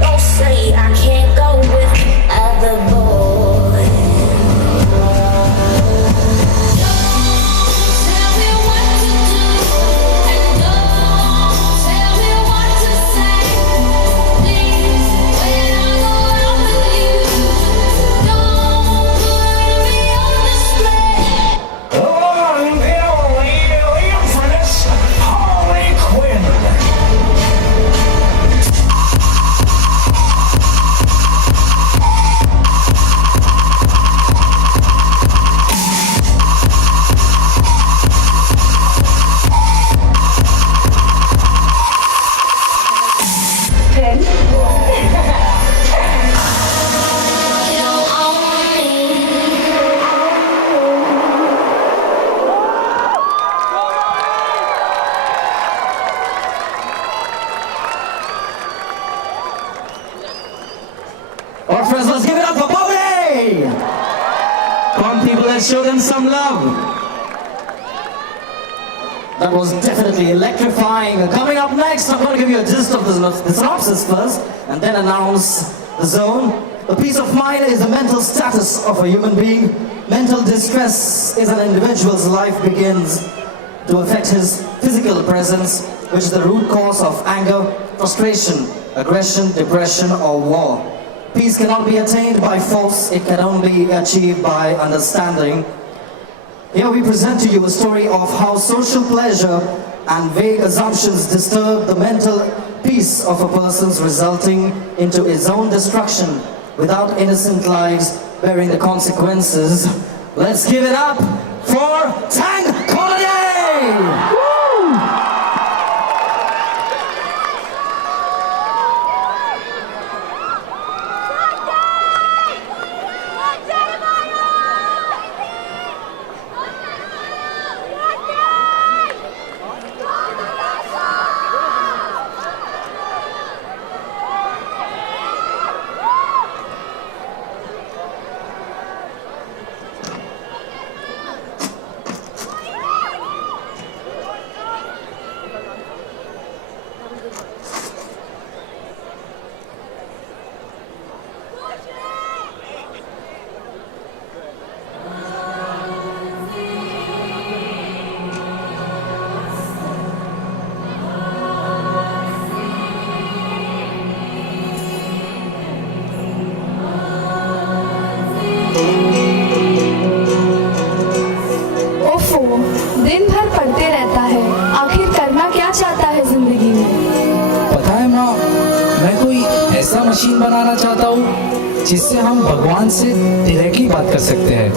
Don't say I can't go with other boys. Don't tell me what to do, and don't tell me what to say. Please, when I go out with you, don't put me on display. Harley Quinn. Then You don't own me. All right, friends, let's give it up for Bobby! Come on, people, let's show them some love. That was definitely electrifying. Coming up next, I'm going to give you a gist of the synopsis first, and then announce the zone. The peace of mind is the mental status of a human being. Mental distress is an individual's life begins to affect his physical presence, which is the root cause of anger, frustration, aggression, depression, or war. Peace cannot be attained by force, it can only be achieved by understanding. Here we present to you a story of how social pleasure and vague assumptions disturb the mental peace of a person's resulting into his own destruction without innocent lives bearing the consequences. Let's give it up for Tang Holiday! ओफो, दिन भर पढ़ते रहता है, आखिर करना क्या चाहता है जिंदगी में? पता है माँ, मैं कोई ऐसा मशीन बनाना चाहता हूँ जिससे हम भगवान से डायरेक्टली बात कर सकते हैं।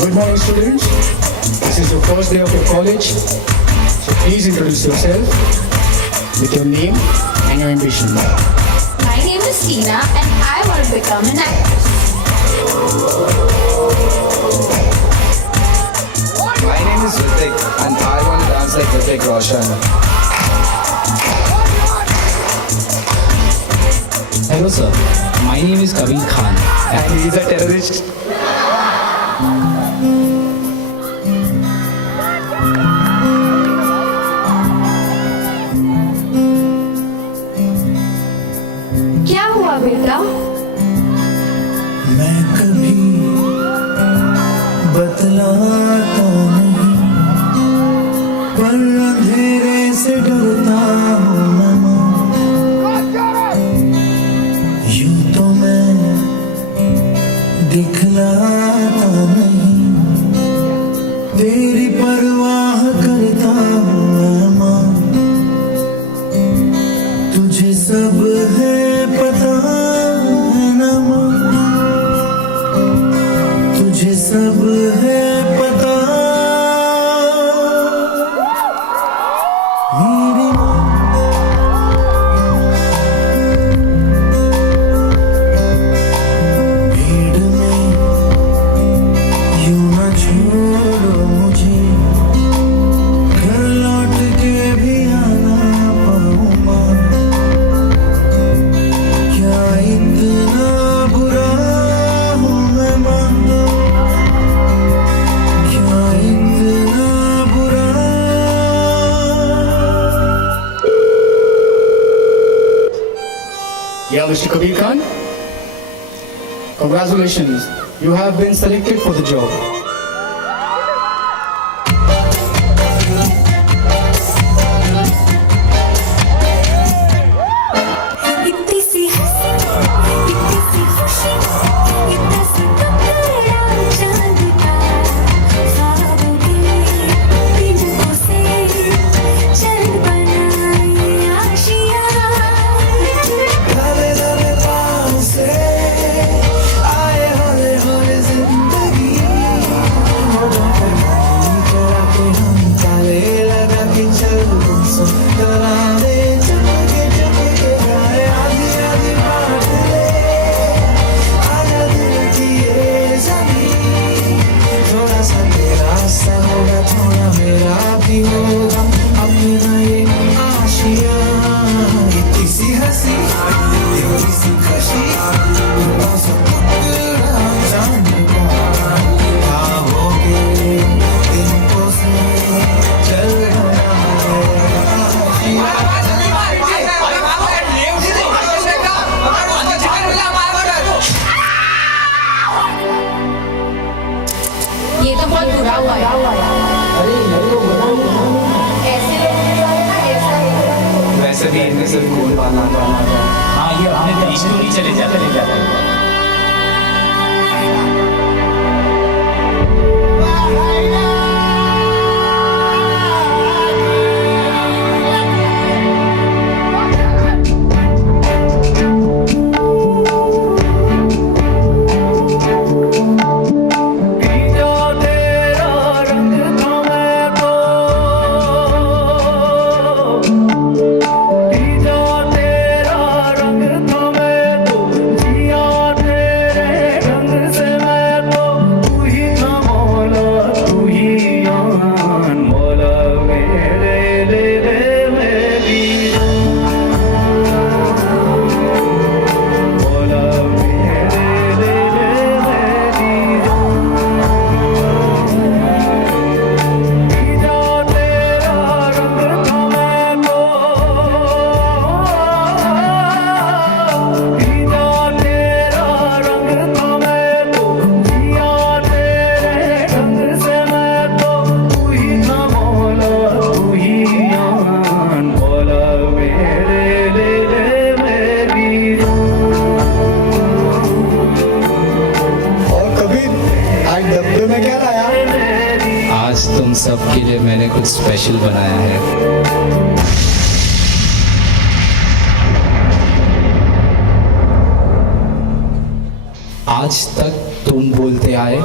Good morning, students. This is your first day of your college. So please introduce yourself with your name and your ambition. My name is Tina and I want to become an actress. My name is Ritik and I want to dance like Ritik Roshan. Hello sir, my name is Kabir Khan and he is a terrorist. क्या हुआ बेटा? मैं कभी बतलाता नहीं, पर अंधेरे से डरता हूँ मैं माँ। यूं तो मैं दिखलाता नहीं, तेरी परवाह करता हूँ मैं माँ। तुझे सब है पता है ना माँ, तुझे सब है पता मेरी माँ। भीड़ में यूं ना छोड़ो मुझे, घर लौट के भी आना पाऊँ माँ। क्या इतना बुरा हूँ मैं माँ, क्या इतना बुरा। Yeah, Mr. Kabir Khan. Congratulations. You have been selected for the job. इतनी सी हंसी, इतनी सी खुशी, इतना सा टुकड़ा चांद का, ख्वाबों के पिंजरों से चल बनाई आशियाँ। दबे दबे पाँव से आए हौले हौले जिंदगी, होठों पे पानी करा के हम ताले लगा के चल मुस्कुराए चमके चमके गाए आधी आधी बात ले आजा दिल की ये ज़मीं, थोड़ा सा तेरा सा होगा थोड़ा मेरा भी होगा अपना ये आशियाँ। इतनी सी हंसी, इतनी सी खुशी, इतना सा टुकड़ा चांद का, ख्वाबों के पिंजरों से चल ये तो बहुत बुरा हुआ है। ऐसे लोगों के साथ ना ऐसा है। वैसे भी इनमें सिर्फ खून पाना हाँ ये अपने देश को नहीं चले जाते आज तुम सबके लिए मैंने कुछ स्पेशल बनाया है। आज तक तुम बोलते आए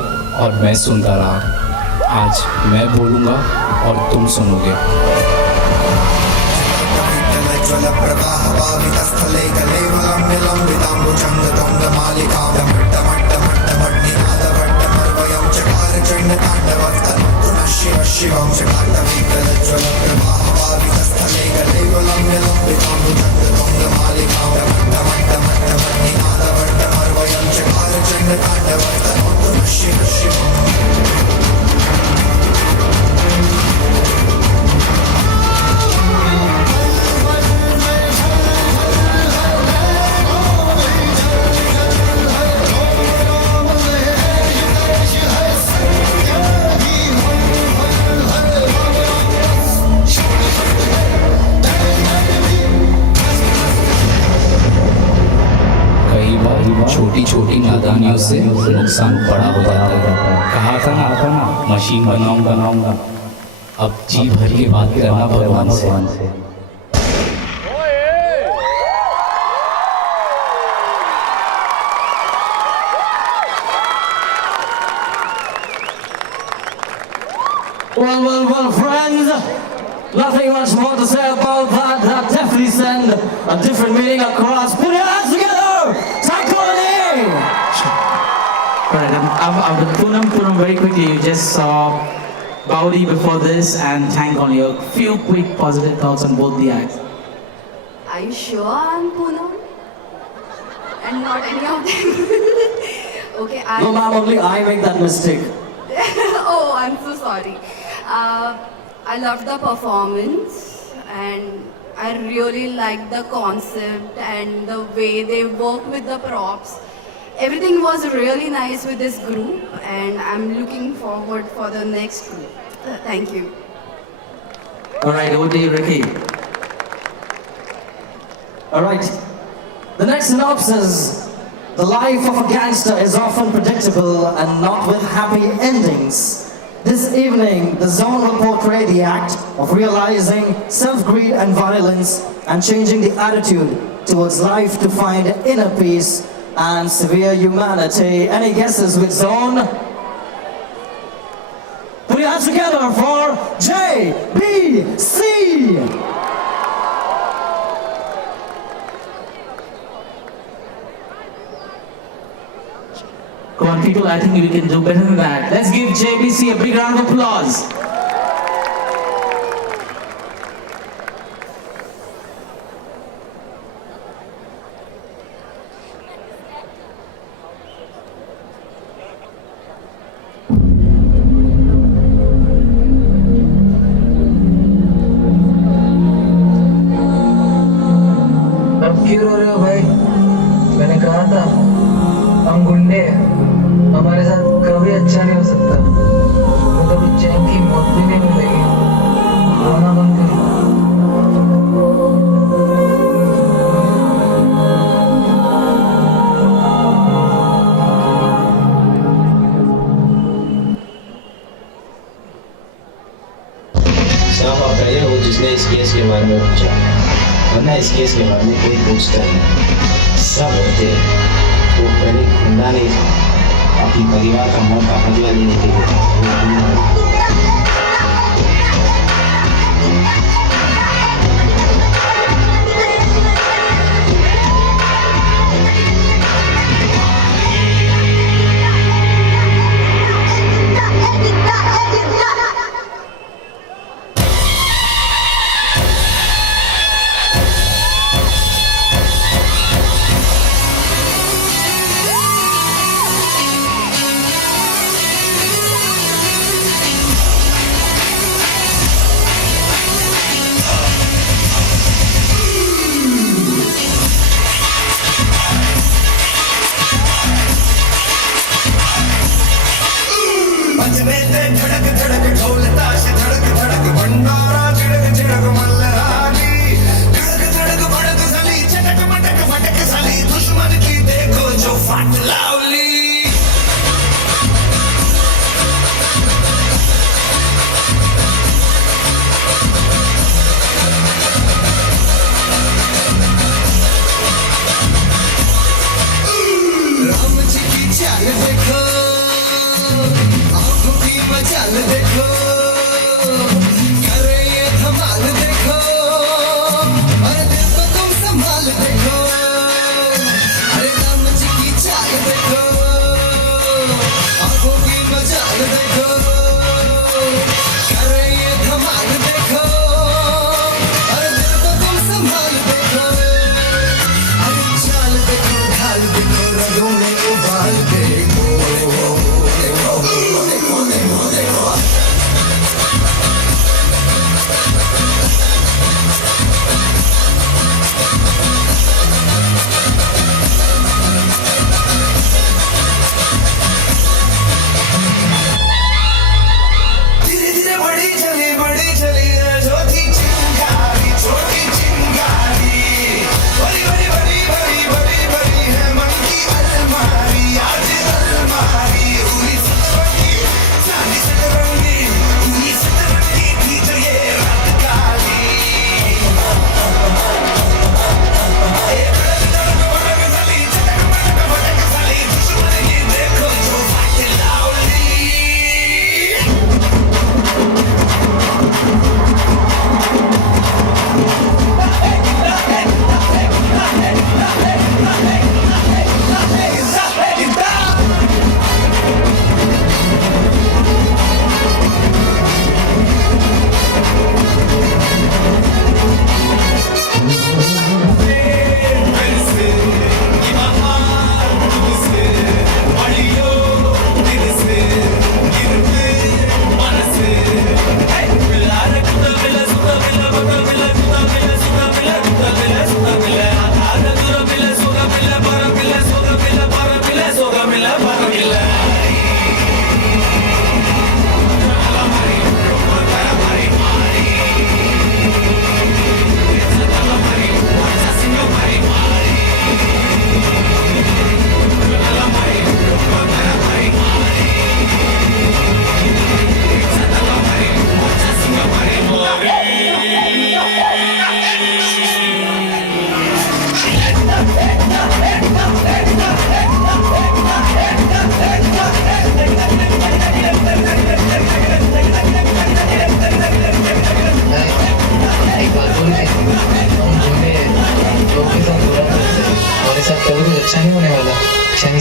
और मैं सुनता रहा। आज मैं बोलूंगा और तुम सुनोगे। शिवं शकाटवीकलज्वलप्रवाहवावितस्थले कलेवलं निलम्बिताम्बुजङ्गतुङ्गमालिकां डमट्टमट्टमट्टमट्टनिनादवट्टमर्वयं चकारचण्डताण्डवस्तनोतु नः शिव छोटी छोटी नादानियों से नुकसान बड़ा हो जाता है। कहा था ना मशीन बनाऊंगा। अब जी भर के बात करना भगवान से। Well, friends, nothing much more to say about that. That definitely send a different meaning across. Put your hands together! Right, I'm Punam very quickly. You just saw Baudi before this and Thank only. A few quick positive thoughts on both the acts. Are you sure I'm Punam? And not any of them? Okay, No, ma'am, only I make that mistake. Oh, I'm so sorry. I loved the performance and I really liked the concept and the way they work with the props. Everything was really nice with this group, and I'm looking forward for the next group. Thank you. All right, over to you, Ricky. All right. The next synopsis. The life of a gangster is often predictable and not with happy endings. This evening, the zone will portray the act of realizing self-greed and violence and changing the attitude towards life to find inner peace and severe humanity. Any guesses with zone? Put your hands together for JBC! Come on, people, I think we can do better than that. Let's give JBC a big round of applause. अब क्यों रो रहे हो भाई? मैंने कहा था हम गुंडे हैं, हमारे साथ कभी अच्छा नहीं हो सकता। तो कभी चैन की मौत भी नहीं मिलेगी। रोना बंद करो। साफ आप पहले हो जिसने इस केस के बारे में पूछा, वरना इस केस के बारे में कोई पूछता नहीं। सब होते वो पहले गुंडा नहीं था, अपने परिवार का मौत का बदला लेने के लिए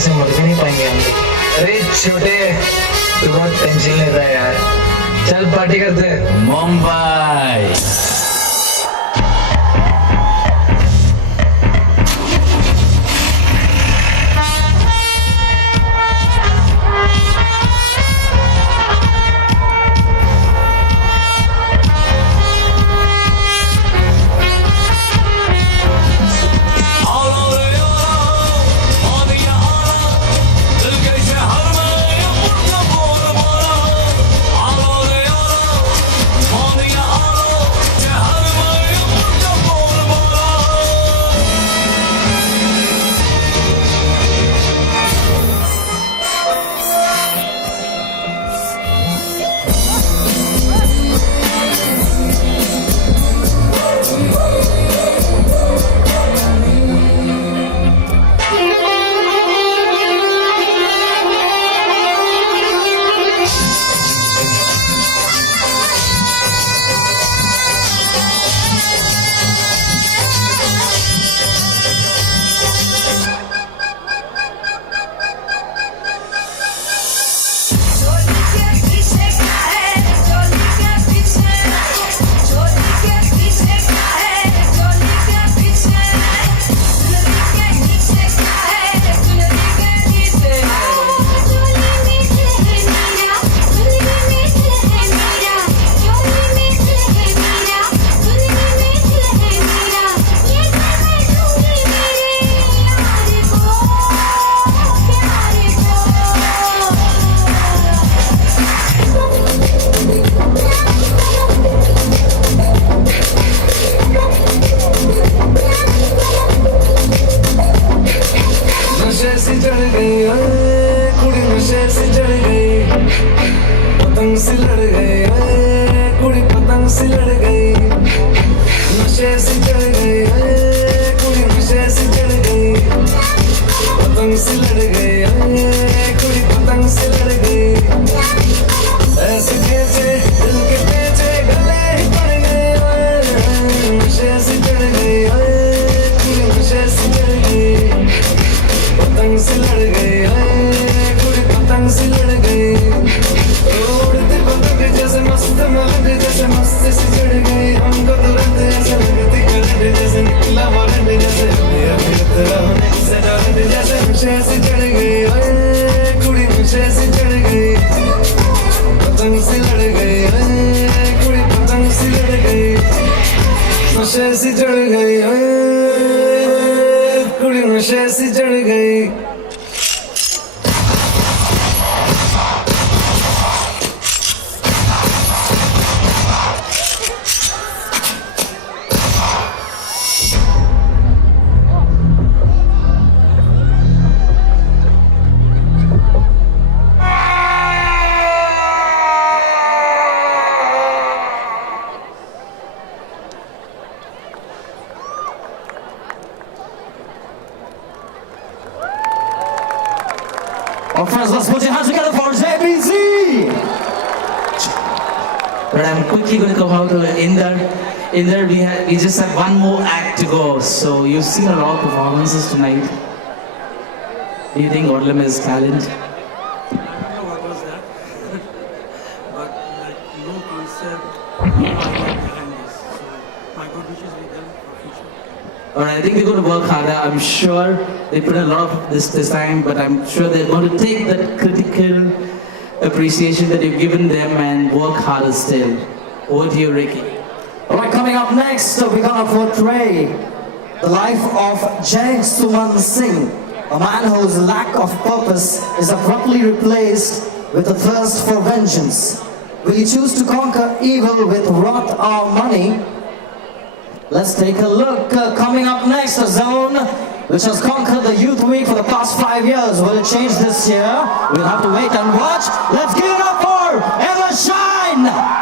से मर भी नहीं पाएंगे हम लोग। अरे छोटे, तू बहुत टेंशन ले रहा है यार, चल पार्टी करते हैं। Mumbai Well, friends, let's put your hands together for JBZ! But I'm quickly going to come out to Inder, we just have one more act to go. So you've seen a lot of performances tonight. Do you think OYW is talent? I don't know what was that, but like no concept, no idea behind this. So my good wishes with them for future. Alright, I think they're going to work harder. I'm sure they put a lot of this time, but I'm sure they're going to take that critical appreciation that you've given them and work harder still. Over to you, Ricky. Alright, coming up next, we're gonna portray the life of Jai Suman Singh, a man whose lack of purpose is abruptly replaced with a thirst for vengeance. Will you choose to conquer evil with wrath or money? Let's take a look. Coming up next, a zone which has conquered the Youth Week for the past 5 years. Will it change this year? We'll have to wait and watch. Let's give it up for Ever Shine!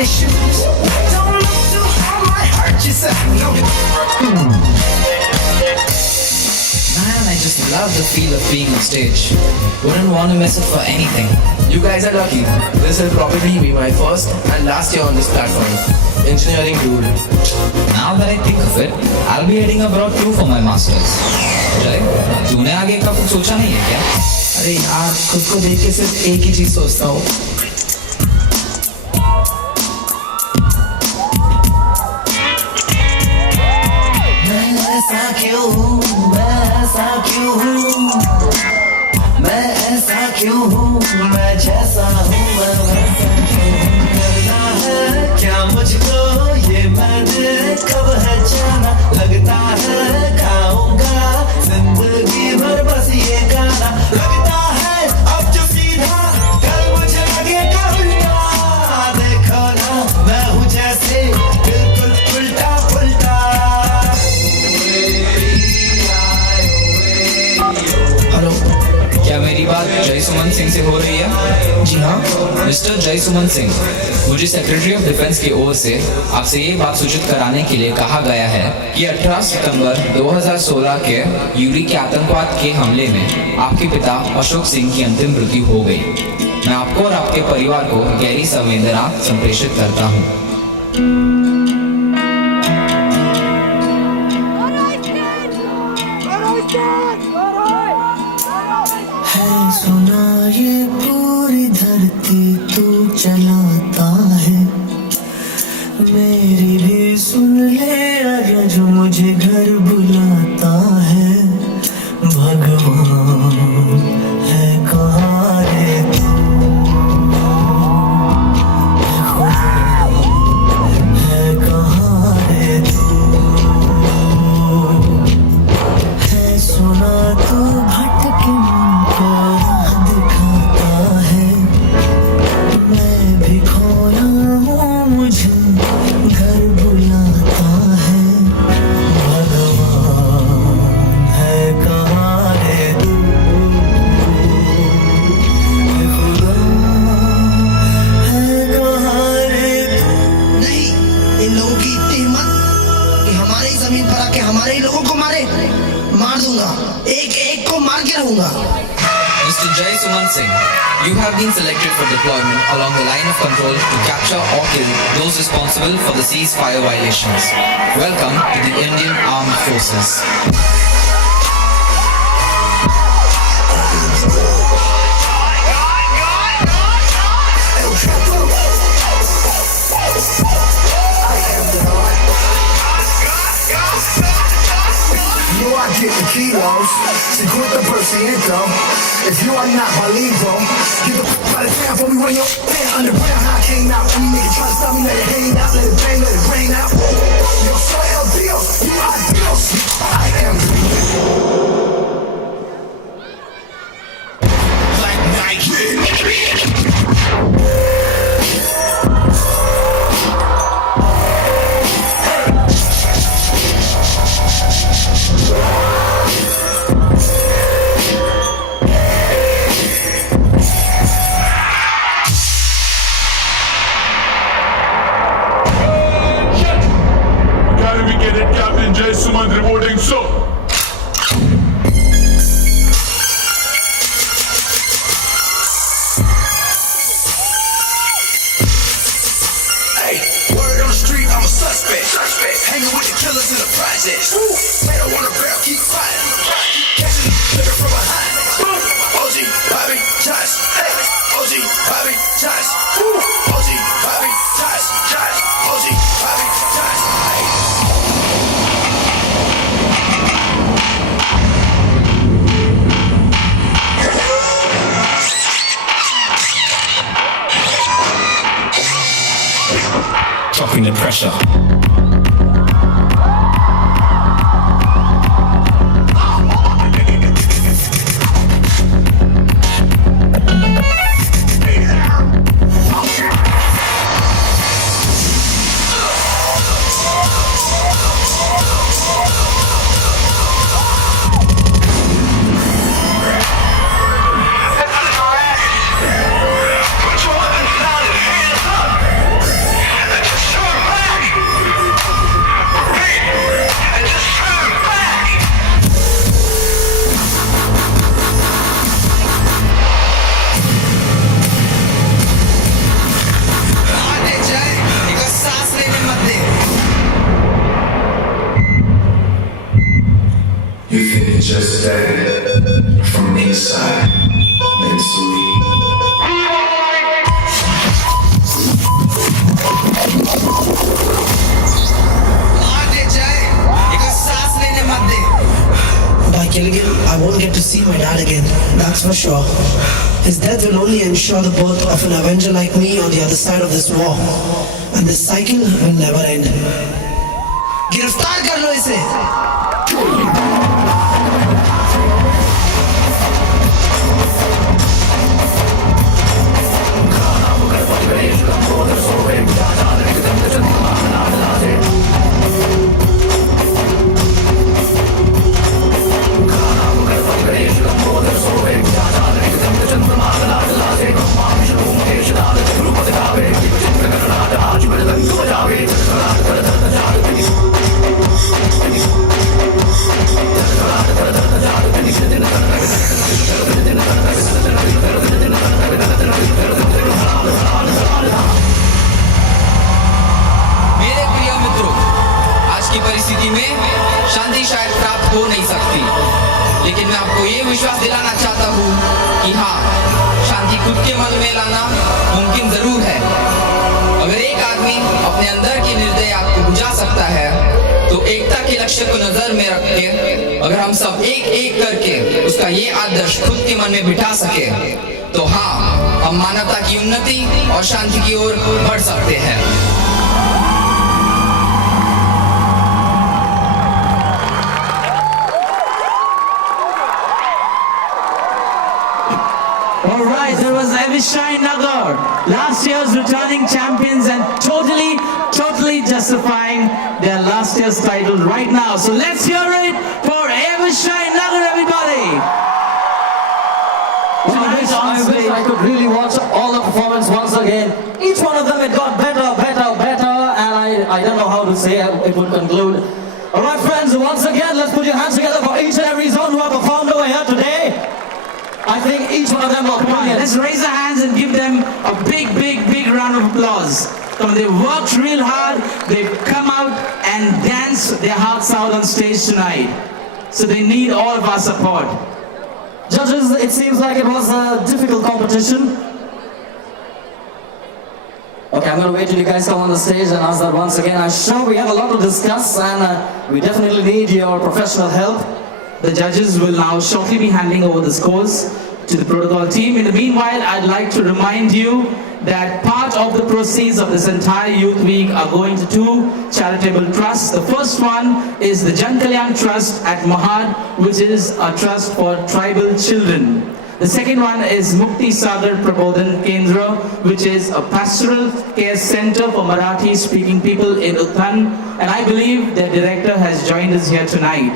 somebody's shoes. Don't look too hard, might hurt yourself. Man, I just love the feel of being on stage. Wouldn't want to miss it for anything. You guys are lucky. This will probably be my first and last year on this platform. Engineering dude. Now that I think of it, I'll be heading abroad too for my masters. Right? तूने आगे का कुछ सोचा नहीं है क्या? अरे यार, खुद को देख के सिर्फ एक ही चीज सोचता हूँ. मैं ऐसा क्यों हूँ, मैं ऐसा क्यों हूँ, मैं ऐसा क्यों हूँ, मैं जैसा हूँ मैं वैसा क्यों हूँ. करना है क्या मुझको ये मैंने कब है जाना. लगता है गाऊंगा जिंदगी भर बस ये गाना. लगता है अब जो सीधा कल मुझे लगेगा उल्टा. देखो ना मैं हूँ जैसे बिल्कुल उल्टा उल्टा. हेलो, क्या मेरी बात जय सुमन सिंह से हो रही है? जी हाँ. मिस्टर जय सुमन सिंह, मुझे सेक्रेटरी ऑफ डिफेंस की ओर से आपसे ये बात सूचित कराने के लिए कहा गया है कि 18 सितंबर 2016 के यूरी के आतंकवाद के हमले में आपके पिता अशोक सिंह की अंतिम मृत्यु हो गई. मैं आपको और आपके परिवार को गहरी संवेदना संप्रेषित करता हूँ. है सुना ये पूरी धरती तू चलाता है. मेरी भी सुन ले अरे जो मुझे घर बुलाता है. भगवान है कहाँ रे तू, है कहाँ रे तू. है सुना तू भटके मन को राह दिखाता है. मैं भी खोया हूँ मुझे घर बुलाता है. भगवान है कहाँ रे तू, खुदा है कहाँ रे तू. नहीं, इन लोगों की इतनी हिम्मत कि हमारे ही जमीन पर आके हमारे ही लोगों को मारे. मार दूंगा, एक एक को मार के रहूंगा. Mr. Jai Suman Singh, you have been selected for deployment along the line of control to capture or kill those responsible for the ceasefire violations. Welcome to the Indian Armed Forces. You know I get the kilos, cincuenta por ciento. If you are not bilingual, get the f*** out of town for me when you're underground. How I came out, any nigga try to stop me, let it hang out, let it bang, let it rain out. Yo soy el Dios, you are Dios, I am Black Knight. Gotta be getting Captain Jay Suman reporting so. Hey, word on the street, I'm a suspect. Hanging with the killers in the projects. Better want a barrel, keep fighting. Catching living from behind. OG, Bobby, Josh. Hey, OG, Bobby, Josh. OG, Bobby, Josh. OG, Bobby, Josh. Hey. Dropping the pressure. मेरी साय मेरी Suri By killing him, I won't get to see my dad again, that's for sure. His death will only ensure the birth of an avenger like me on the other side of this war. And this cycle will never end. गिरफ्तार कर लो इसे! मेरे प्रिय मित्रों, आज की परिस्थिति में शांति शायद प्राप्त हो नहीं सकती, लेकिन मैं आपको ये विश्वास दिलाना चाहता हूँ कि हाँ, शांति खुद के मन में लाना मुमकिन जरूर है। अगर एक आदमी अपने अंदर की निर्दय आग को बुझा सकता है, तो एकता के लक्ष्य को नजर में रख के अगर हम सब एक एक करके उसका ये आदर्श खुद के मन में बिठा सके, तो हाँ, हम मानवता की उन्नति और शांति की ओर बढ़ सकते हैं। All right, there was Avishai Nagar, last year's returning champions and totally justifying their last year's title right now. So let's hear it for Avishai Nagar, everybody. I wish I could really watch all the performance once again. Each one of them, it got better, and I don't know how to say it would conclude. All right, friends, once again, let's put your hands together for each and every zone who have performed over here today. I think each one of them were brilliant. Let's raise our hands and give them a big round of applause. Come on, they worked real hard. They've come out and danced their hearts out on stage tonight. So they need all of our support. Judges, it seems like it was a difficult competition. Okay, I'm going to wait till you guys come on the stage and ask that once again. I'm sure we have a lot to discuss and we definitely need your professional help. The judges will now shortly be handing over the scores to the protocol team. In the meanwhile, I'd like to remind you that part of the proceeds of this entire Youth Week are going to two charitable trusts. The first one is the Jan Kalyan Trust at Mahad, which is a trust for tribal children. The second one is Mukti Sagar Prabodhan Kendra, which is a pastoral care center for Marathi speaking people in Utthan, and I believe their director has joined us here tonight.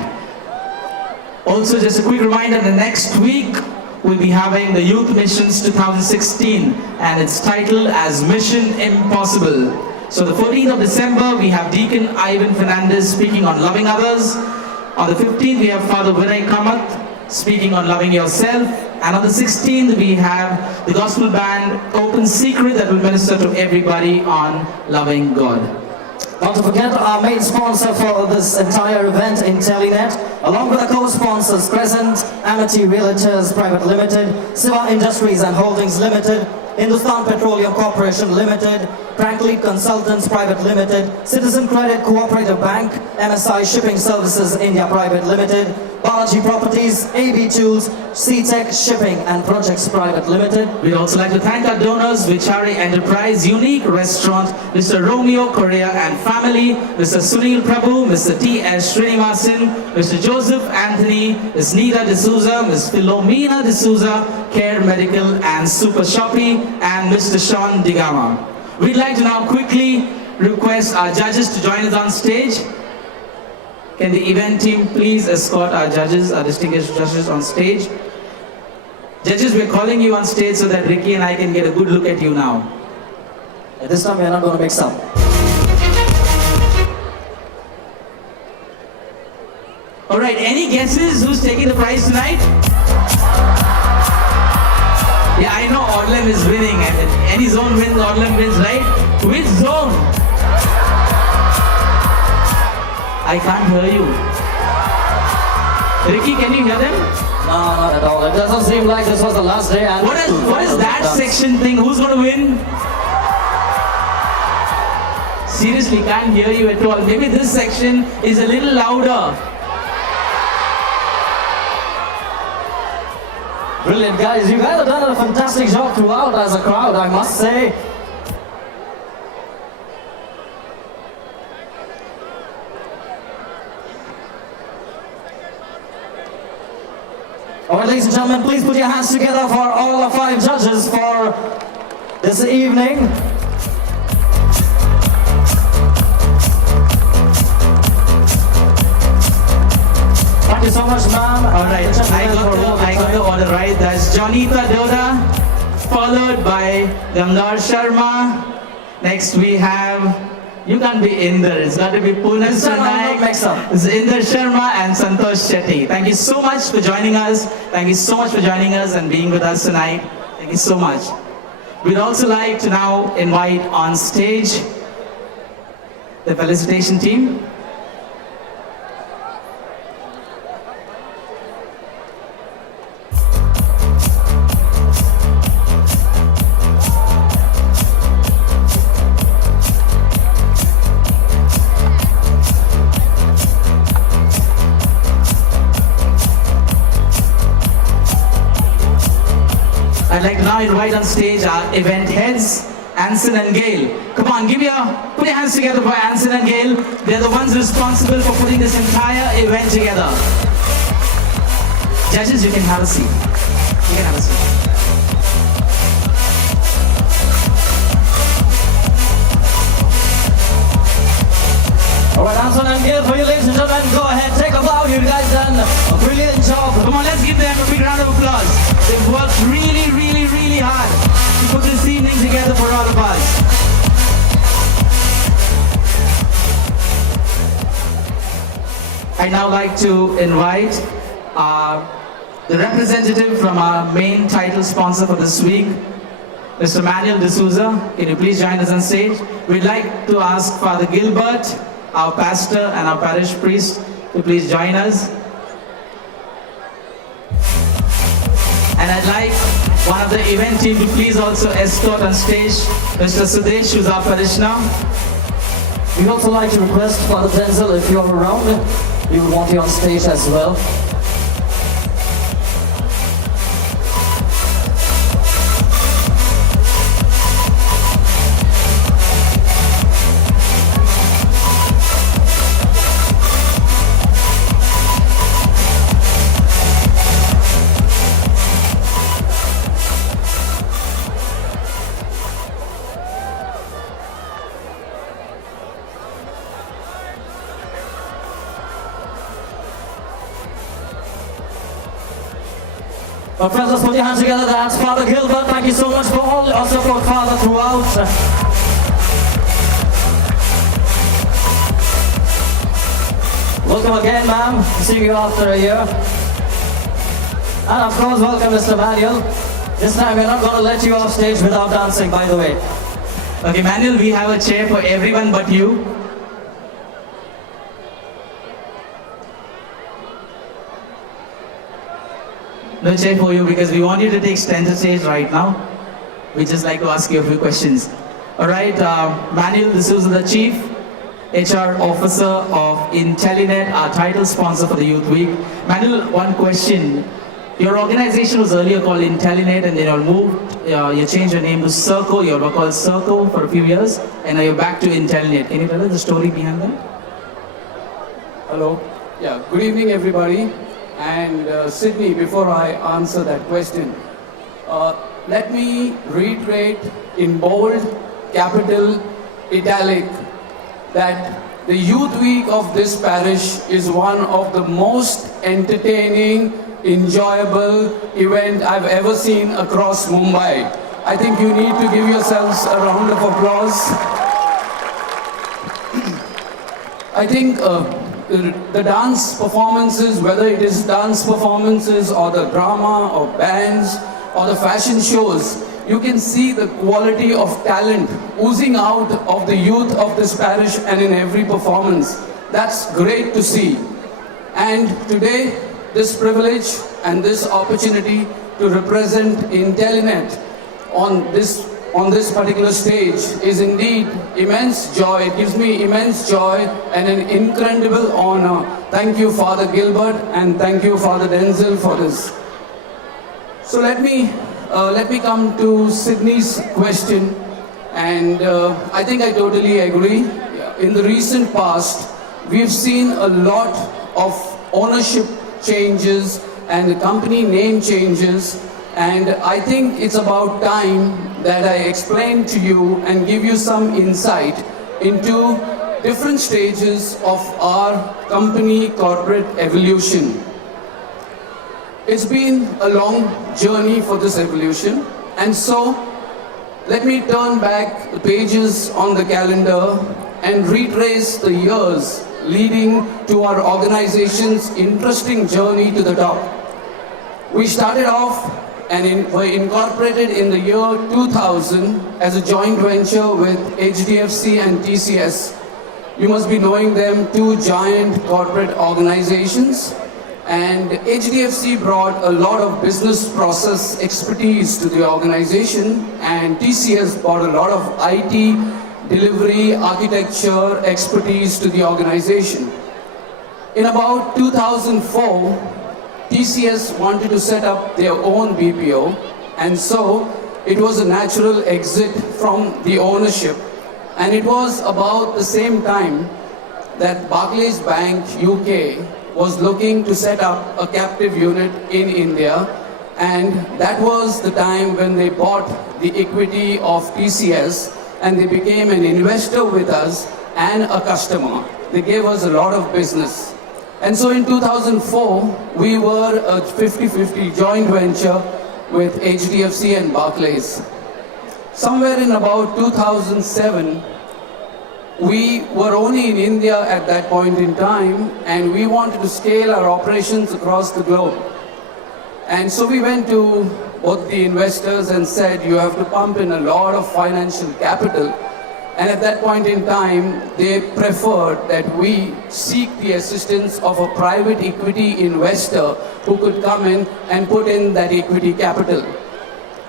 Also, just a quick reminder, the next week we'll be having the Youth Missions 2016 and it's titled as Mission Impossible. So the 14th of December we have Deacon Ivan Fernandez speaking on loving others. On the 15th we have Father Vinay Kamath speaking on loving yourself. And on the 16th we have the gospel band Open Secret that will minister to everybody on loving God. Not to forget our main sponsor for this entire event, Intellinet, along with the co-sponsors Crescent, Amity Realtors Private Limited, Siva Industries and Holdings Limited, Hindustan Petroleum Corporation Limited, Franklin Consultants Private Limited, Citizen Credit Cooperative Bank, MSI Shipping Services India Private Limited, Balaji Properties, AB Tools, C-Tech Shipping and Projects Private Limited. We'd also like to thank our donors, Vichari Enterprise, Unique Restaurant, Mr. Romeo Correa and family, Mr. Sunil Prabhu, Mr. T.S. Srinivasan, Mr. Joseph Anthony, Ms. Nida D'Souza, Ms. Philomena D'Souza, Care Medical and Super Shoppy, and Mr. Sean Digama. We'd like to now quickly request our judges to join us on stage. Can the event team please escort our judges, our distinguished judges on stage? Judges, we're calling you on stage so that Ricky and I can get a good look at you now. At this time, we're not going to mix up. All right, any guesses who's taking the prize tonight? Yeah, I know Odlem is winning, and any zone wins, Odlem wins, right? Which zone? I can't hear you. Ricky, can you hear them? No, not at all. It doesn't seem like this was the last day. And What is that section thing? Who's going to win? Seriously, can't hear you at all. Maybe this section is a little louder. Brilliant, guys. You guys have done a fantastic job throughout as a crowd, I must say. All right, ladies and gentlemen, please put your hands together for all the 5 judges for this evening. Thank you so much, ma'am. All right, I got the order right. That's Janita Doda, followed by Gamdar Sharma. Next we have, you can't be Inder, it's got to be Poonam Naik. It's Inder Sharma and Santosh Shetty. Thank you so much for joining us. Thank you so much for joining us and being with us tonight. Thank you so much. We'd also like to now invite on stage the felicitation team. I'd like to now invite on stage our event heads, Anson and Gail. Come on, put your hands together for Anson and Gail. They're the ones responsible for putting this entire event together. Judges, you can have a seat. You can have a seat. All right, Anson and Gail, for you, ladies and gentlemen, go ahead, take a bow. You guys done a brilliant job. Come on, let's give them a big round of applause. They've worked really, really, really hard to put this evening together for all of us. I'd now like to invite the representative from our main title sponsor for this week, Mr. Manuel D'Souza. Can you please join us on stage? We'd like to ask Father Gilbert, our pastor and our parish priest, to please join us. And I'd like one of the event team to please also escort on stage Mr. Sudesh, who's our parishioner. We'd also like to request Father Denzel, if you're around, we would want you on stage as well. Well, friends, let's put your hands together. That's Father Gilbert. Thank you so much for all your support, Father, throughout. Welcome again, ma'am. Seeing you after a year. And of course, welcome, Mr. Manuel. This time, we're not going to let you off stage without dancing, by the way. Okay, Manuel, we have a chair for everyone but you. No chair for you because we want you to take center stage right now. We just like to ask you a few questions. All right, Manuel, this is the Chief HR Officer of Intellinet, our title sponsor for the Youth Week. Manuel, one question. Your organization was earlier called Intellinet and then you changed your name to Circle. You were called Circle for a few years and now you're back to Intellinet. Can you tell us the story behind that? Hello. Yeah, good evening everybody. And Sydney, before I answer that question, let me reiterate in bold, capital, italic, that the Youth Week of this parish is one of the most entertaining, enjoyable event I've ever seen across Mumbai. I think you need to give yourselves a round of applause. I think the dance performances, whether it is dance performances or the drama or bands or the fashion shows, you can see the quality of talent oozing out of the youth of this parish and in every performance. That's great to see. And today, this privilege and this opportunity to represent Intelinet on this particular stage is indeed immense joy. It gives me immense joy and an incredible honor. Thank you, Father Gilbert, and thank you, Father Denzel, for this. So let me come to Sydney's question, and I think I totally agree. In the recent past, we've seen a lot of ownership changes and company name changes, and I think it's about time that I explain to you and give you some insight into different stages of our company corporate evolution. It's been a long journey for this evolution, and so let me turn back the pages on the calendar and retrace the years leading to our organization's interesting journey to the top. We started off and were incorporated in the year 2000 as a joint venture with HDFC and TCS. You must be knowing them, two giant corporate organizations. And HDFC brought a lot of business process expertise to the organization, and TCS brought a lot of IT, delivery, architecture expertise to the organization. In about 2004, TCS wanted to set up their own BPO, and so it was a natural exit from the ownership. And it was about the same time that Barclays Bank UK was looking to set up a captive unit in India, and that was the time when they bought the equity of TCS and they became an investor with us and a customer. They gave us a lot of business. And so in 2004, we were a 50-50 joint venture with HDFC and Barclays. Somewhere in about 2007, we were only in India at that point in time, and we wanted to scale our operations across the globe. And so we went to both the investors and said, you have to pump in a lot of financial capital. And at that point in time, they preferred that we seek the assistance of a private equity investor who could come in and put in that equity capital.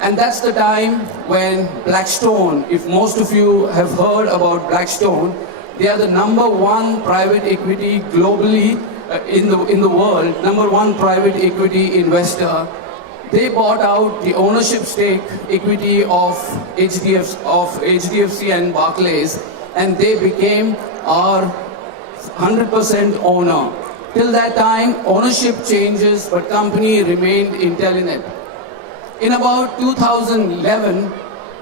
And that's the time when Blackstone, if most of you have heard about Blackstone, they are the #1 private equity globally in the world, #1 private equity investor. They bought out the ownership stake equity of HDFC and Barclays, and they became our 100% owner. Till that time, ownership changes, but company remained Intelinet. In about 2011,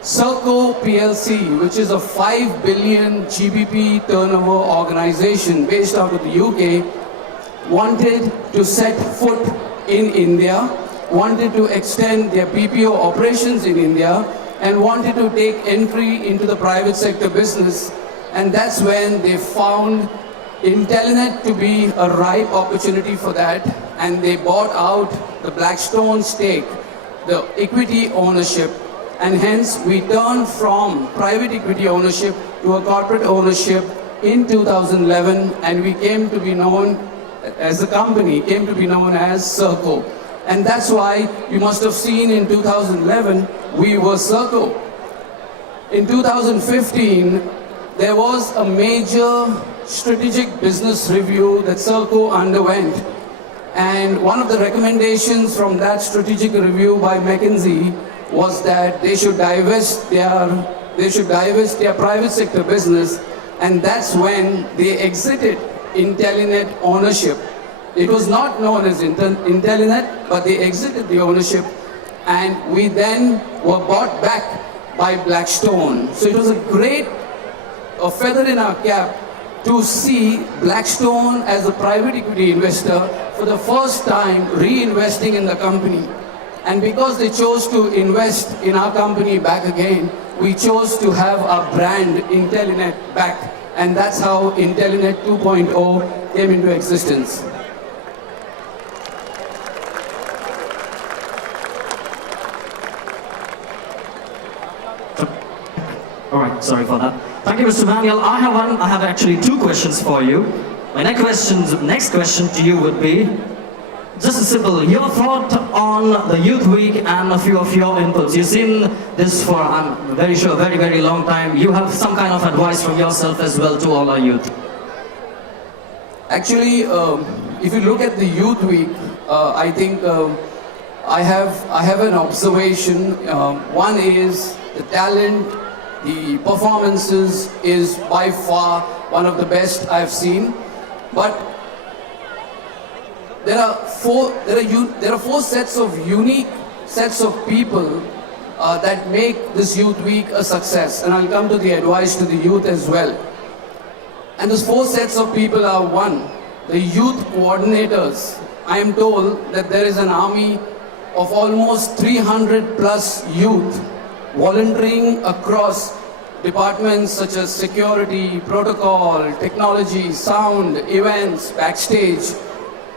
Serco PLC, which is a 5 billion GBP turnover organization based out of the UK, wanted to set foot in India, wanted to extend their BPO operations in India, and wanted to take entry into the private sector business. And that's when they found Intelinet to be a ripe opportunity for that, and they bought out the Blackstone stake, the equity ownership, and hence we turned from private equity ownership to a corporate ownership in 2011, and we came to be known as a company, came to be known as Serco. And that's why you must have seen in 2011, we were Serco. In 2015, there was a major strategic business review that Serco underwent. And one of the recommendations from that strategic review by McKinsey was that they should divest their private sector business, and that's when they exited Intelinet ownership. It was not known as Intelinet, but they exited the ownership, and we then were bought back by Blackstone. So it was a feather in our cap to see Blackstone as a private equity investor for the first time reinvesting in the company. And because they chose to invest in our company back again, we chose to have our brand Intelinet back. And that's how Intelinet 2.0 came into existence. All right, sorry for that. Thank you, Mr. Manuel. I have actually two questions for you. My next question to you would be, Just simple, your thought on the Youth Week and a few of your inputs. You've seen this for, I'm very sure, very, very long time. You have some kind of advice from yourself as well to all our youth. Actually, if you look at the Youth Week, I think I have an observation. One is the talent, the performances is by far one of the best I've seen. But there are four sets of unique sets of people that make this Youth Week a success. And I'll come to the advice to the youth as well. And those four sets of people are: one, the youth coordinators. I am told that there is an army of almost 300 plus youth volunteering across departments such as security, protocol, technology, sound, events, backstage.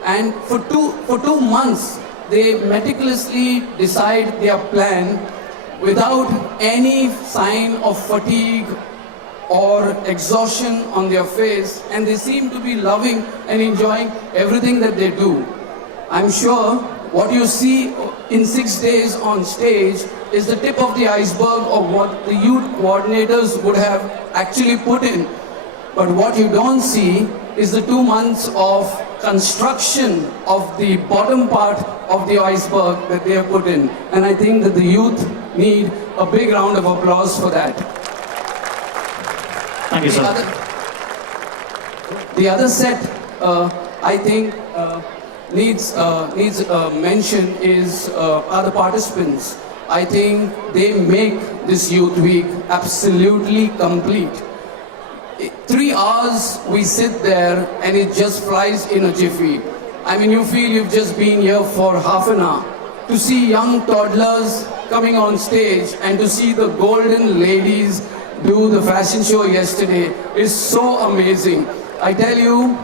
And for two months, they meticulously decide their plan without any sign of fatigue or exhaustion on their face, and they seem to be loving and enjoying everything that they do. I'm sure what you see in 6 days on stage is the tip of the iceberg of what the youth coordinators would have actually put in. But what you don't see is the 2 months of construction of the bottom part of the iceberg that they have put in. And I think that the youth need a big round of applause for that. Thank you, sir. The other set, I think, needs mention are the participants. I think they make this Youth Week absolutely complete. 3 hours we sit there and it just flies in a jiffy. I mean, you feel you've just been here for half an hour. To see young toddlers coming on stage and to see the golden ladies do the fashion show yesterday is so amazing. I tell you,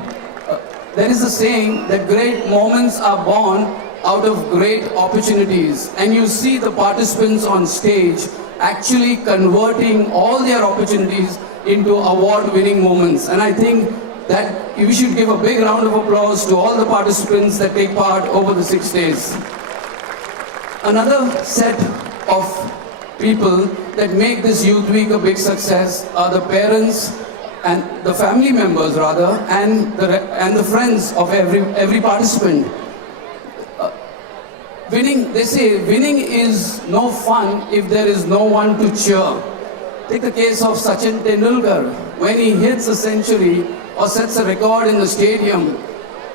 there is a saying that great moments are born out of great opportunities, and you see the participants on stage actually converting all their opportunities into award-winning moments. And I think that we should give a big round of applause to all the participants that take part over the 6 days. Another set of people that make this Youth Week a big success are the parents and the family members rather, and the friends of every participant. Winning, they say, winning is no fun if there is no one to cheer. Take the case of Sachin Tendulkar. When he hits a century or sets a record in the stadium,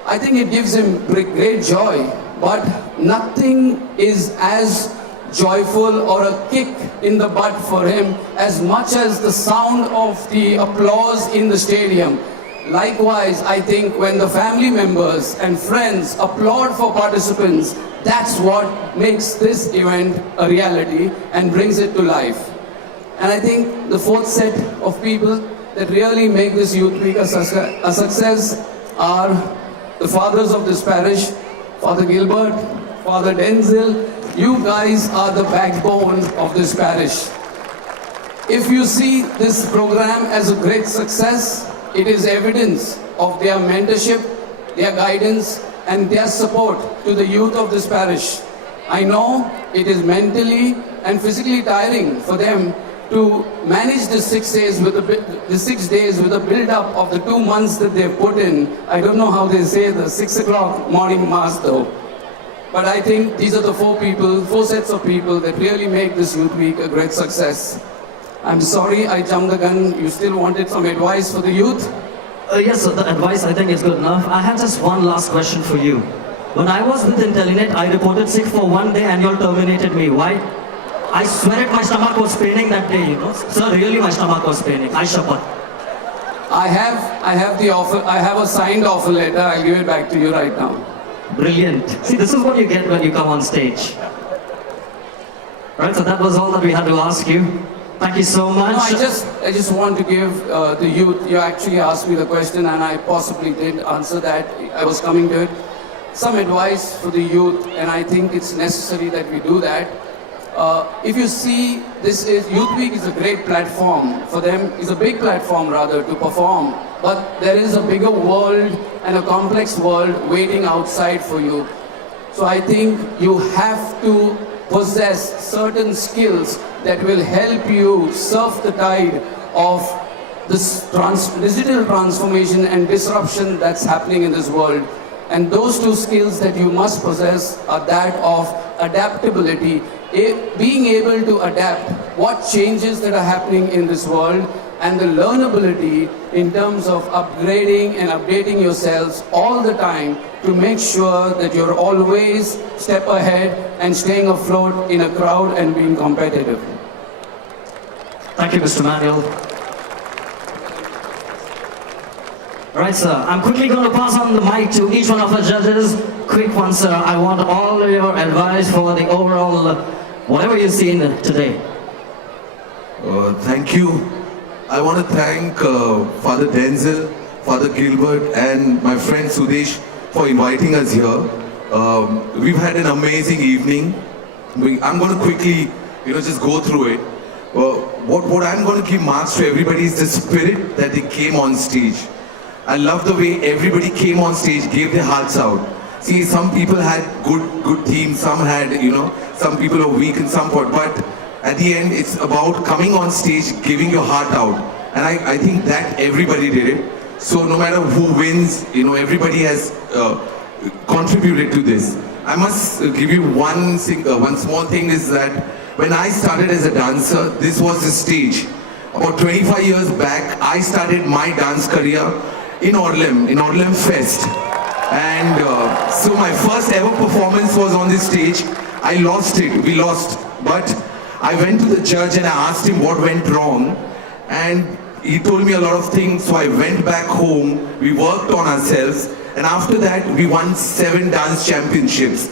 I think it gives him great joy. But nothing is as joyful or a kick in the butt for him as much as the sound of the applause in the stadium. Likewise, I think when the family members and friends applaud for participants, that's what makes this event a reality and brings it to life. And I think the fourth set of people that really make this Youth Week a success are the fathers of this parish, Father Gilbert, Father Denzel. You guys are the backbone of this parish. If you see this program as a great success, it is evidence of their mentorship, their guidance, and their support to the youth of this parish. I know it is mentally and physically tiring for them to manage the 6 days with a build-up of the 2 months that they've put in. I don't know how they say the 6 o'clock morning mass though. But I think these are the four sets of people that really make this Youth Week a great success. I'm sorry I jumped the gun. You still wanted some advice for the youth? Yes, sir, the advice I think is good enough. I have just one last question for you. When I was with Intellinet, I reported sick for 1 day and you all terminated me. Why? I swear it, my stomach was paining that day, you know. Sir, really my stomach was paining. I shapat. I have the offer. I have a signed offer letter. I'll give it back to you right now. Brilliant. See, this is what you get when you come on stage. Right, so that was all that we had to ask you. Thank you so much. No, I just want to give the youth, you actually asked me the question and I possibly didn't answer that. I was coming to it. Some advice for the youth, and I think it's necessary that we do that. If you see, Youth Week is a great platform for them, is a big platform rather to perform. But there is a bigger world and a complex world waiting outside for you. So I think you have to possess certain skills that will help you surf the tide of this digital transformation and disruption that's happening in this world. And those two skills that you must possess are that of adaptability, being able to adapt what changes that are happening in this world, and the learnability in terms of upgrading and updating yourselves all the time to make sure that you're always step ahead and staying afloat in a crowd and being competitive. Thank you, Mr. Manuel. All right, sir. I'm quickly going to pass on the mic to each one of our judges. Quick one, sir. I want all of your advice for the overall, whatever you've seen today. Thank you. I want to thank Father Denzel, Father Gilbert, and my friend Sudesh for inviting us here. We've had an amazing evening. I'm going to quickly, just go through it. What I'm going to give marks to everybody is the spirit that they came on stage. I love the way everybody came on stage, gave their hearts out. See, some people had good teams, some had, some people are weak in some part, but at the end, it's about coming on stage, giving your heart out. And I think that everybody did it. So no matter who wins, everybody has contributed to this. I must give you one small thing is that when I started as a dancer, this was the stage. About 25 years back, I started my dance career in Orlem Fest. And so my first ever performance was on this stage. I lost it, we lost. But I went to the judge and I asked him what went wrong. And he told me a lot of things, so I went back home, we worked on ourselves. And after that, we won 7 dance championships,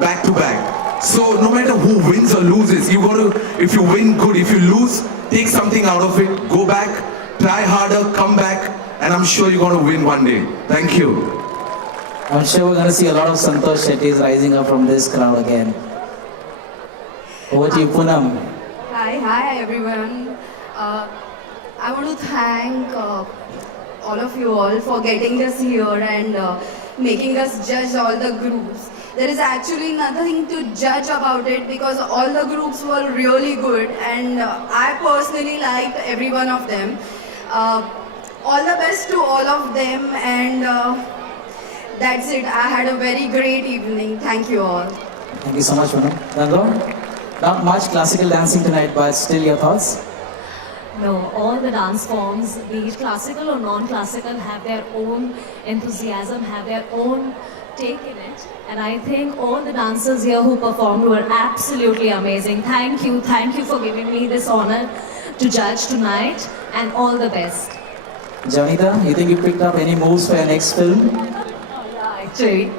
back to back. So no matter who wins or loses, you got to, if you win, good. If you lose, take something out of it, go back, try harder, come back, and I'm sure you're going to win one day. Thank you. I'm sure we're going to see a lot of Santosh Shetties rising up from this crowd again. Over to you, Poonam. Hi everyone. I want to thank all of you all for getting us here and making us judge all the groups. There is actually nothing to judge about it because all the groups were really good and I personally liked every one of them. All the best to all of them and that's it. I had a very great evening. Thank you all. Thank you so much, Poonam. Nando? Not much classical dancing tonight, but still your thoughts? No, all the dance forms, be it classical or non-classical, have their own enthusiasm, have their own take in it. And I think all the dancers here who performed were absolutely amazing. Thank you for giving me this honor to judge tonight and all the best. Janita, you think you picked up any moves for your next film? Actually,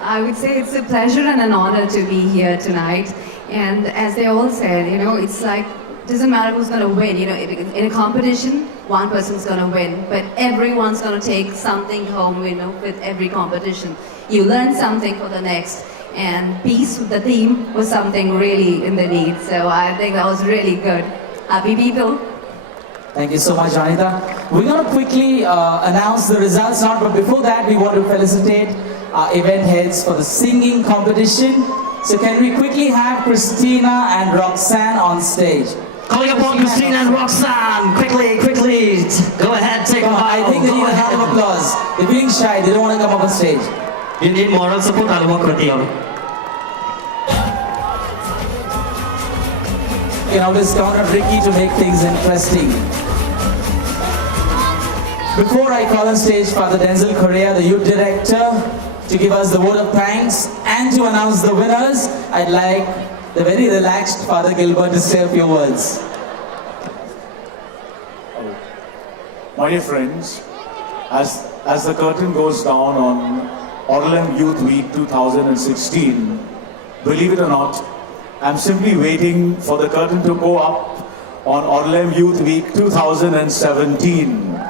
I would say it's a pleasure and an honor to be here tonight. And as they all said, it's like, doesn't matter who's going to win. In a competition, one person's going to win, but everyone's going to take something home, with every competition. You learn something for the next. And peace with the theme was something really in the need. So I think that was really good. Happy people. Thank you so much, Janita. We're going to quickly announce the results now, but before that, we want to felicitate our event heads for the singing competition. So can we quickly have Christina and Roxanne on stage? Calling upon Christina and Roxanne, quickly, go ahead, take a bow. I think they need a round of applause. They're feeling shy, they don't want to come up on stage. You need moral support, I'll work with you. You can always count on Ricky to make things interesting. Before I call on stage Father Denzel Correa, the youth director, to give us the vote of thanks and to announce the winners, I'd like the very relaxed Father Gilbert to say a few words. My dear friends, as the curtain goes down on Orlem Youth Week 2016, believe it or not, I'm simply waiting for the curtain to go up on Orlem Youth Week 2017.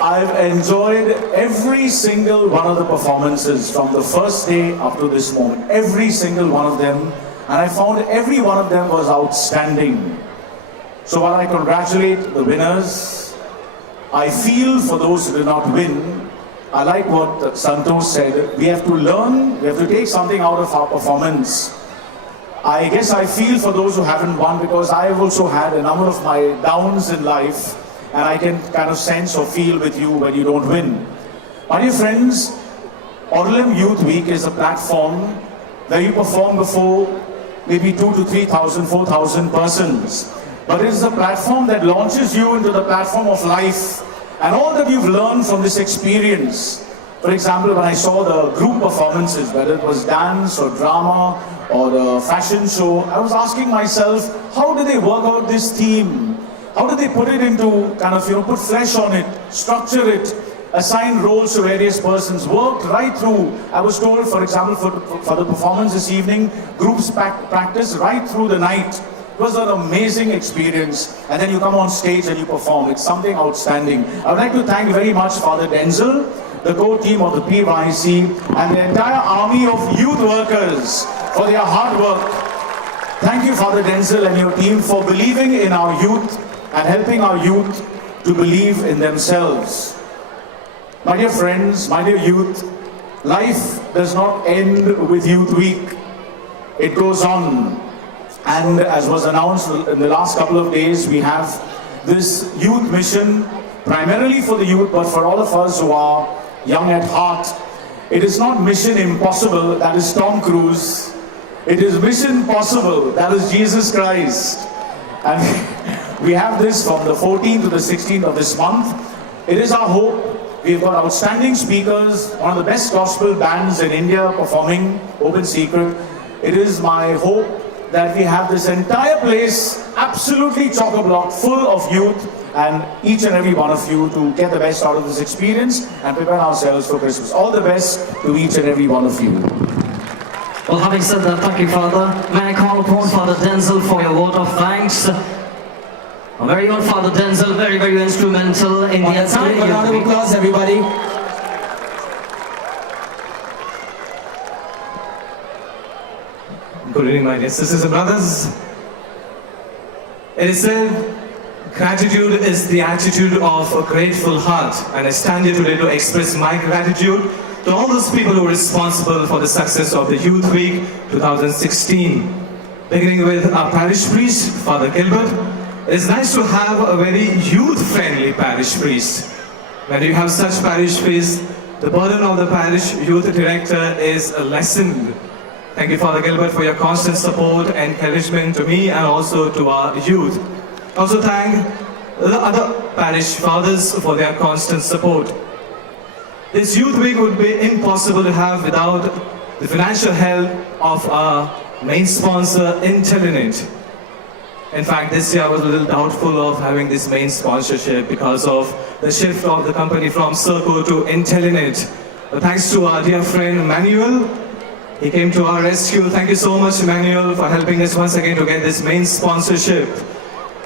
I've enjoyed every single one of the performances from the first day up to this moment. Every single one of them. And I found every one of them was outstanding. So while I congratulate the winners, I feel for those who did not win, I like what Santosh said. We have to learn, we have to take something out of our performance. I guess I feel for those who haven't won because I've also had a number of my downs in life, and I can kind of sense or feel with you when you don't win. My dear friends, Orlam Youth Week is a platform where you perform before maybe 2,000 to 3,000, 4,000 persons. But it is a platform that launches you into the platform of life and all that you've learned from this experience. For example, when I saw the group performances, whether it was dance or drama or the fashion show, I was asking myself, how do they work out this theme? How do they put it into kind of, put flesh on it, structure it, assign roles to various persons, worked right through. I was told, for example, for the performance this evening, groups practice right through the night. It was an amazing experience. And then you come on stage and you perform. It's something outstanding. I would like to thank very much Father Denzel, the core team of the PYC, and the entire army of youth workers for their hard work. Thank you, Father Denzel and your team, for believing in our youth and helping our youth to believe in themselves. My dear friends, my dear youth, life does not end with Youth Week. It goes on. And as was announced in the last couple of days, we have this youth mission, primarily for the youth, but for all of us who are young at heart. It is not Mission Impossible, that is Tom Cruise. It is Mission Possible, that is Jesus Christ. And we have this from the 14th to the 16th of this month. It is our hope. We've got outstanding speakers, one of the best gospel bands in India performing, Open Secret. It is my hope that we have this entire place absolutely chock-a-block, full of youth, and each and every one of you to get the best out of this experience and prepare ourselves for Christmas. All the best to each and every one of you. Well, having said that, thank you, Father. May I call upon Father Denzel for your vote of thanks. Our very own Father Denzel, very, very instrumental in the entire A round of applause, everybody. Good evening, my dear sisters and brothers. It is said, gratitude is the attitude of a grateful heart, and I stand here today to express my gratitude to all those people who are responsible for the success of the Youth Week 2016. Beginning with our parish priest, Father Gilbert. It's nice to have a very youth-friendly parish priest. When you have such parish priest, the burden of the parish youth director is lessened. Thank you, Father Gilbert, for your constant support and encouragement to me and also to our youth. Also thank the other parish fathers for their constant support. This Youth Week would be impossible to have without the financial help of our main sponsor, Intellinet. In fact, this year I was a little doubtful of having this main sponsorship because of the shift of the company from Circo to Intellinet. But thanks to our dear friend Manuel, he came to our rescue. Thank you so much, Manuel, for helping us once again to get this main sponsorship.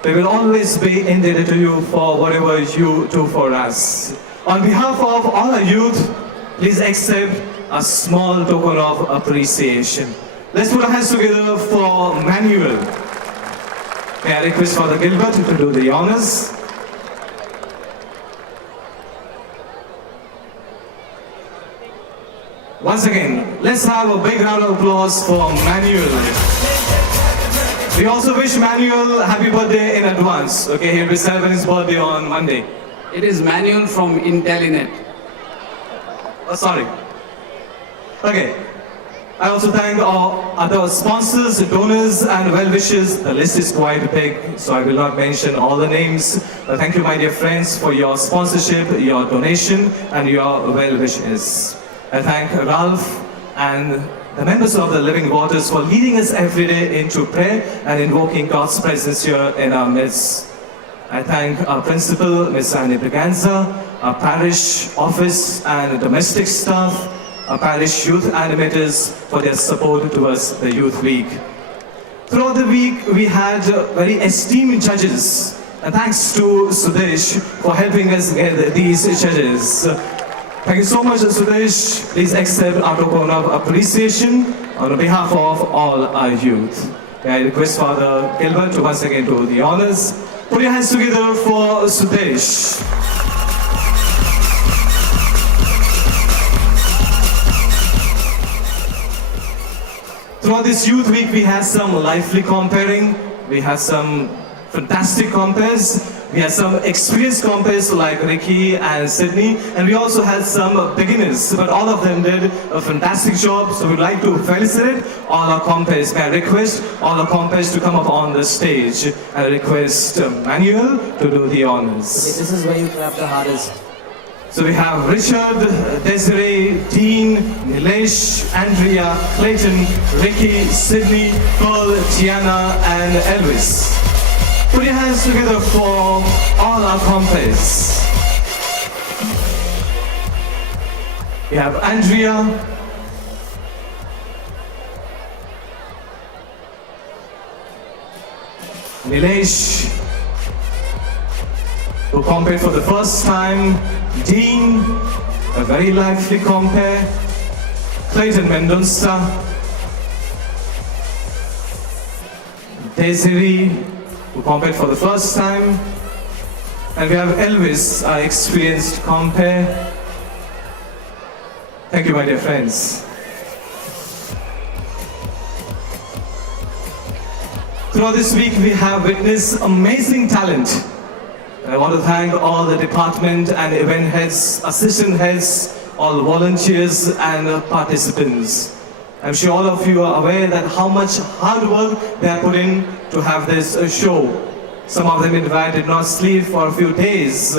We will always be indebted to you for whatever you do for us. On behalf of all our youth, please accept a small token of appreciation. Let's put our hands together for Manuel. May I request Father Gilbert to do the honors. Once again, let's have a big round of applause for Manuel. We also wish Manuel happy birthday in advance. Okay, he'll be celebrating his birthday on Monday. It is Manuel from Intellinet. Oh, sorry. Okay. I also thank our other sponsors, donors, and well-wishers. The list is quite big, so I will not mention all the names. But thank you, my dear friends, for your sponsorship, your donation, and your well-wishes. I thank Ralph and the members of the Living Waters for leading us every day into prayer and invoking God's presence here in our midst. I thank our principal, Ms. Annie Braganza, our parish office and domestic staff, our parish youth animators for their support towards the Youth Week. Throughout the week, we had very esteemed judges. And thanks to Sudesh for helping us get these judges. Thank you so much, Sudesh. Please accept our token of appreciation on behalf of all our youth. May I request Father Gilbert to once again do the honors. Put your hands together for Sudesh. Throughout this Youth Week, we had some lively comparing, we had some fantastic compares, we had some experienced compares like Ricky and Sydney, and we also had some beginners, but all of them did a fantastic job, so we'd like to felicitate all our compares. May I request all our compares to come up on the stage, and I request Manuel to do the honors. Okay, this is where you clap the hardest. So we have Richard, Desiree, Dean, Nilesh, Andrea, Clayton, Ricky, Sydney, Pearl, Tiana, and Elvis. Put your hands together for all our compares. We have Andrea, Nilesh, who compared for the first time, Dean, a very lively compare, Clayton Mendonça, Desiree, who compared for the first time, and we have Elvis, our experienced compare. Thank you, my dear friends. Throughout this week, we have witnessed amazing talent. I want to thank all the department and event heads, assistant heads, all the volunteers and participants. I'm sure all of you are aware that how much hard work they have put in to have this show. Some of them in fact did not sleep for a few days.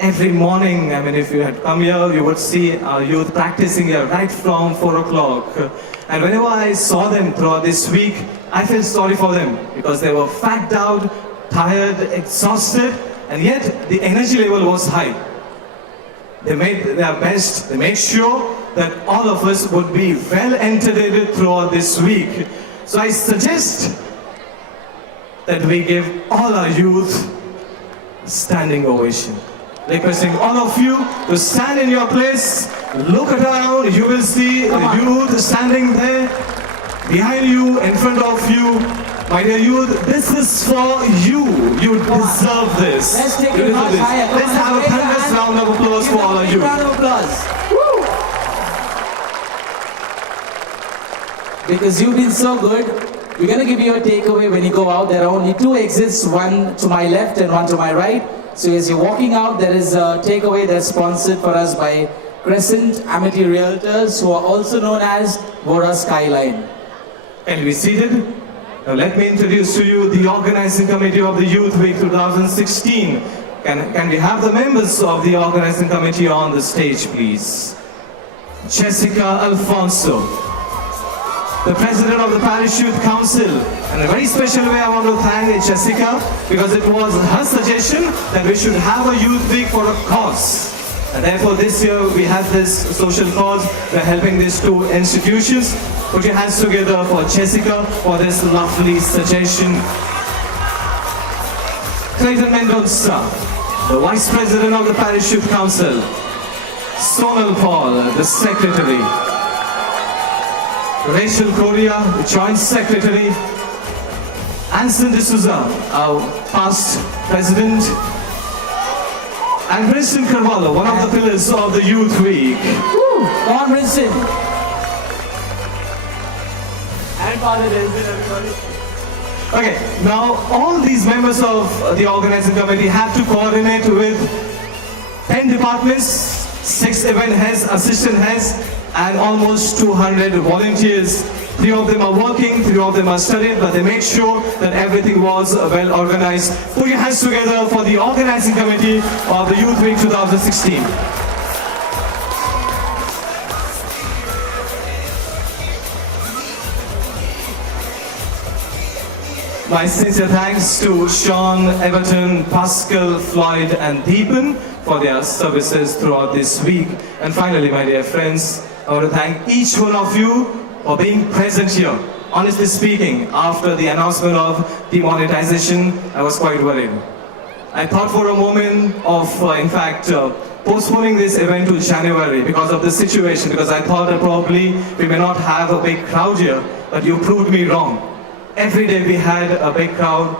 Every morning, I mean, if you had come here, you would see our youth practicing here right from 4 o'clock. And whenever I saw them throughout this week, I felt sorry for them because they were fagged out, tired, exhausted, and yet the energy level was high. They made their best, they made sure that all of us would be well entertained throughout this week. So I suggest that we give all our youth a standing ovation. Requesting all of you to stand in your place, look around, you will see the youth standing there, behind you, in front of you. My dear youth, this is for you. You deserve this. Let's take You it deserve much this. higher. Come Let's on, have a let's take thunderous a round of applause for all our Big youth. round of applause. Because you've been so good, we're going to give you a takeaway when you go out. There are only 2 exits, one to my left and one to my right. So as you're walking out, there is a takeaway that's sponsored for us by Crescent Amity Realtors, who are also known as Bora Skyline. Can we seated? Now let me introduce to you the organizing committee of the Youth Week 2016. Can we have the members of the organizing committee on the stage, please? Jessica Alfonso, the president of the Parish Youth Council. In a very special way, I want to thank Jessica because it was her suggestion that we should have a Youth Week for a cause. And therefore this year we have this social cause. We're helping these 2 institutions. Put your hands together for Jessica for this lovely suggestion. Clayton Mendonça, the Vice President of the Parish Youth Council. Sonal Paul, the Secretary. Rachel Correa, the Joint Secretary. Anson D'Souza, our past President. And Princeton Carvalho, one of the pillars of the Youth Week. Woo! Come on, Princeton. And Father Denzel, everybody. Okay, now all these members of the organizing committee have to coordinate with 10 departments, 6 event heads, assistant heads, and almost 200 volunteers. 3 of them are working, 3 of them are studying, but they made sure that everything was well organized. Put your hands together for the organizing committee of the Youth Week 2016. My sincere thanks to Sean, Everton, Pascal, Floyd, and Deepan for their services throughout this week. And finally, my dear friends, I want to thank each one of you for being present here. Honestly speaking, after the announcement of demonetization, I was quite worried. I thought for a moment of, postponing this event to January because of the situation, because I thought that probably we may not have a big crowd here, but you proved me wrong. Every day we had a big crowd.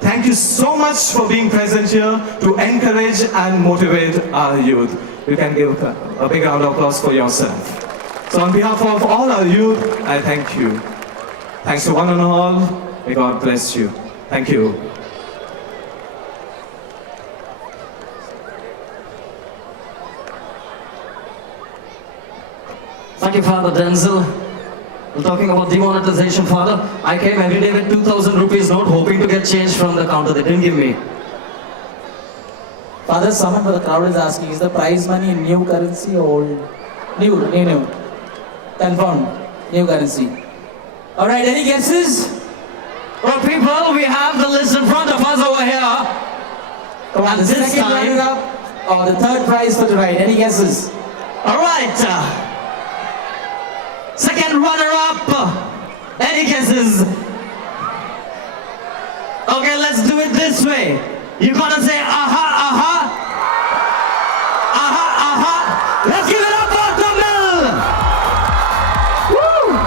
Thank you so much for being present here to encourage and motivate our youth. You can give a big round of applause for yourself. So on behalf of all our youth, I thank you. Thanks to one and all. May God bless you. Thank you. Thank you, Father Denzel. We're talking about demonetization, Father. I came every day with 2,000 rupees note, hoping to get change from the counter. They didn't give me. Father, someone for the crowd is asking, is the prize money in new currency or old? New. Confirmed. New currency. All right, any guesses? Well, people, we have the list in front of us over here. Come on, the second runner-up or the third prize for tonight. Any guesses? All right. Second runner-up. Any guesses? Okay, let's do it this way. You're gonna say aha, aha. Aha, aha. Let's give it up for Tamil. Woo!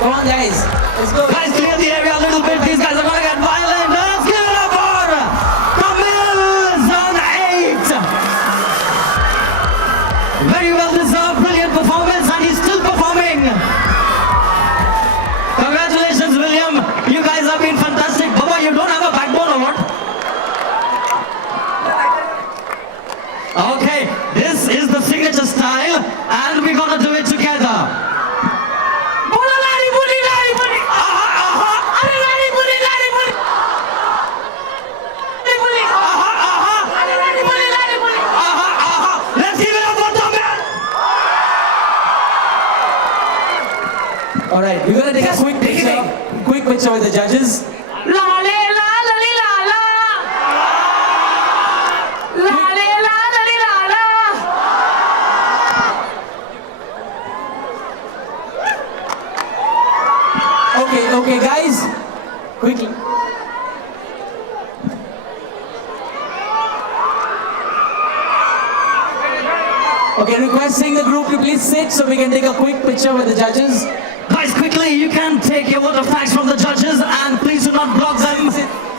Come on, guys. Let's go. Guys, clear the area a little bit. These guys are gonna get violent. Let's give it up for Tamil Zone 8. Very well deserved, brilliant performance, and he's still performing. Congratulations, William. You guys have been fantastic. Baba, you don't have a backbone or what? Okay, this is the signature style, and we're gonna do it together. All right, we're gonna take a quick picture with the judges. Okay, guys, quickly. Okay, requesting the group to please sit so we can take a quick picture with the judges. Guys, quickly, you can take your vote of thanks from the judges, and please do not block them.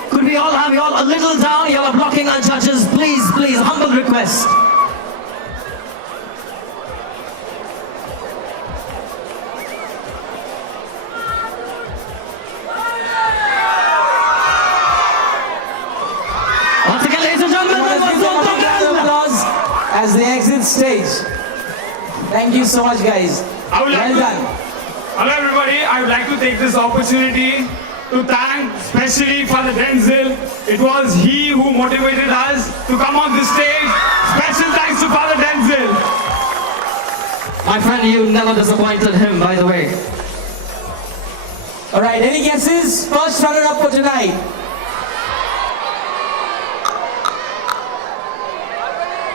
Could we all have you all a little down? You are blocking our judges. Please, please, humble request. Once again, ladies and gentlemen, as they exit stage. Thank you so much, guys. Well done. Hello everybody, I would like to take this opportunity to thank especially Father Denzel. It was he who motivated us to come on this stage. Special thanks to Father Denzel. My friend, you never disappointed him, by the way. All right, any guesses? First runner-up for tonight.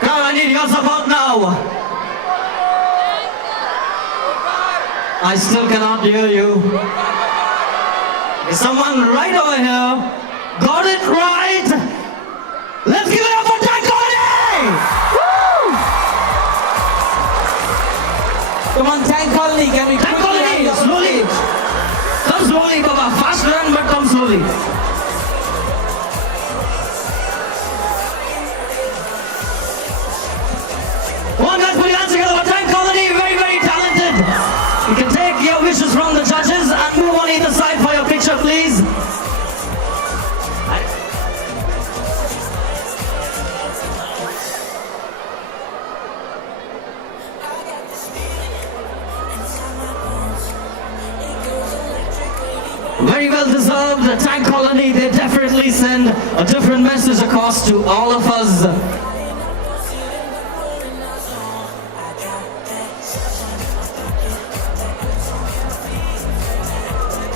Come, I need your support now. I still cannot hear you. Is someone right over here? Got it right? Let's give it up for Tankoli! Woo! Come on, Tank Colony, can we quickly have you slowly. Come slowly, Baba. Fast run, but come slowly. Come on, guys, put your hands together for Tank Colony. Very, very talented. You can take your wishes from the judges and move on either side for your picture, please. Very well deserved. The Tank Colony, they definitely send a different message across to all of us.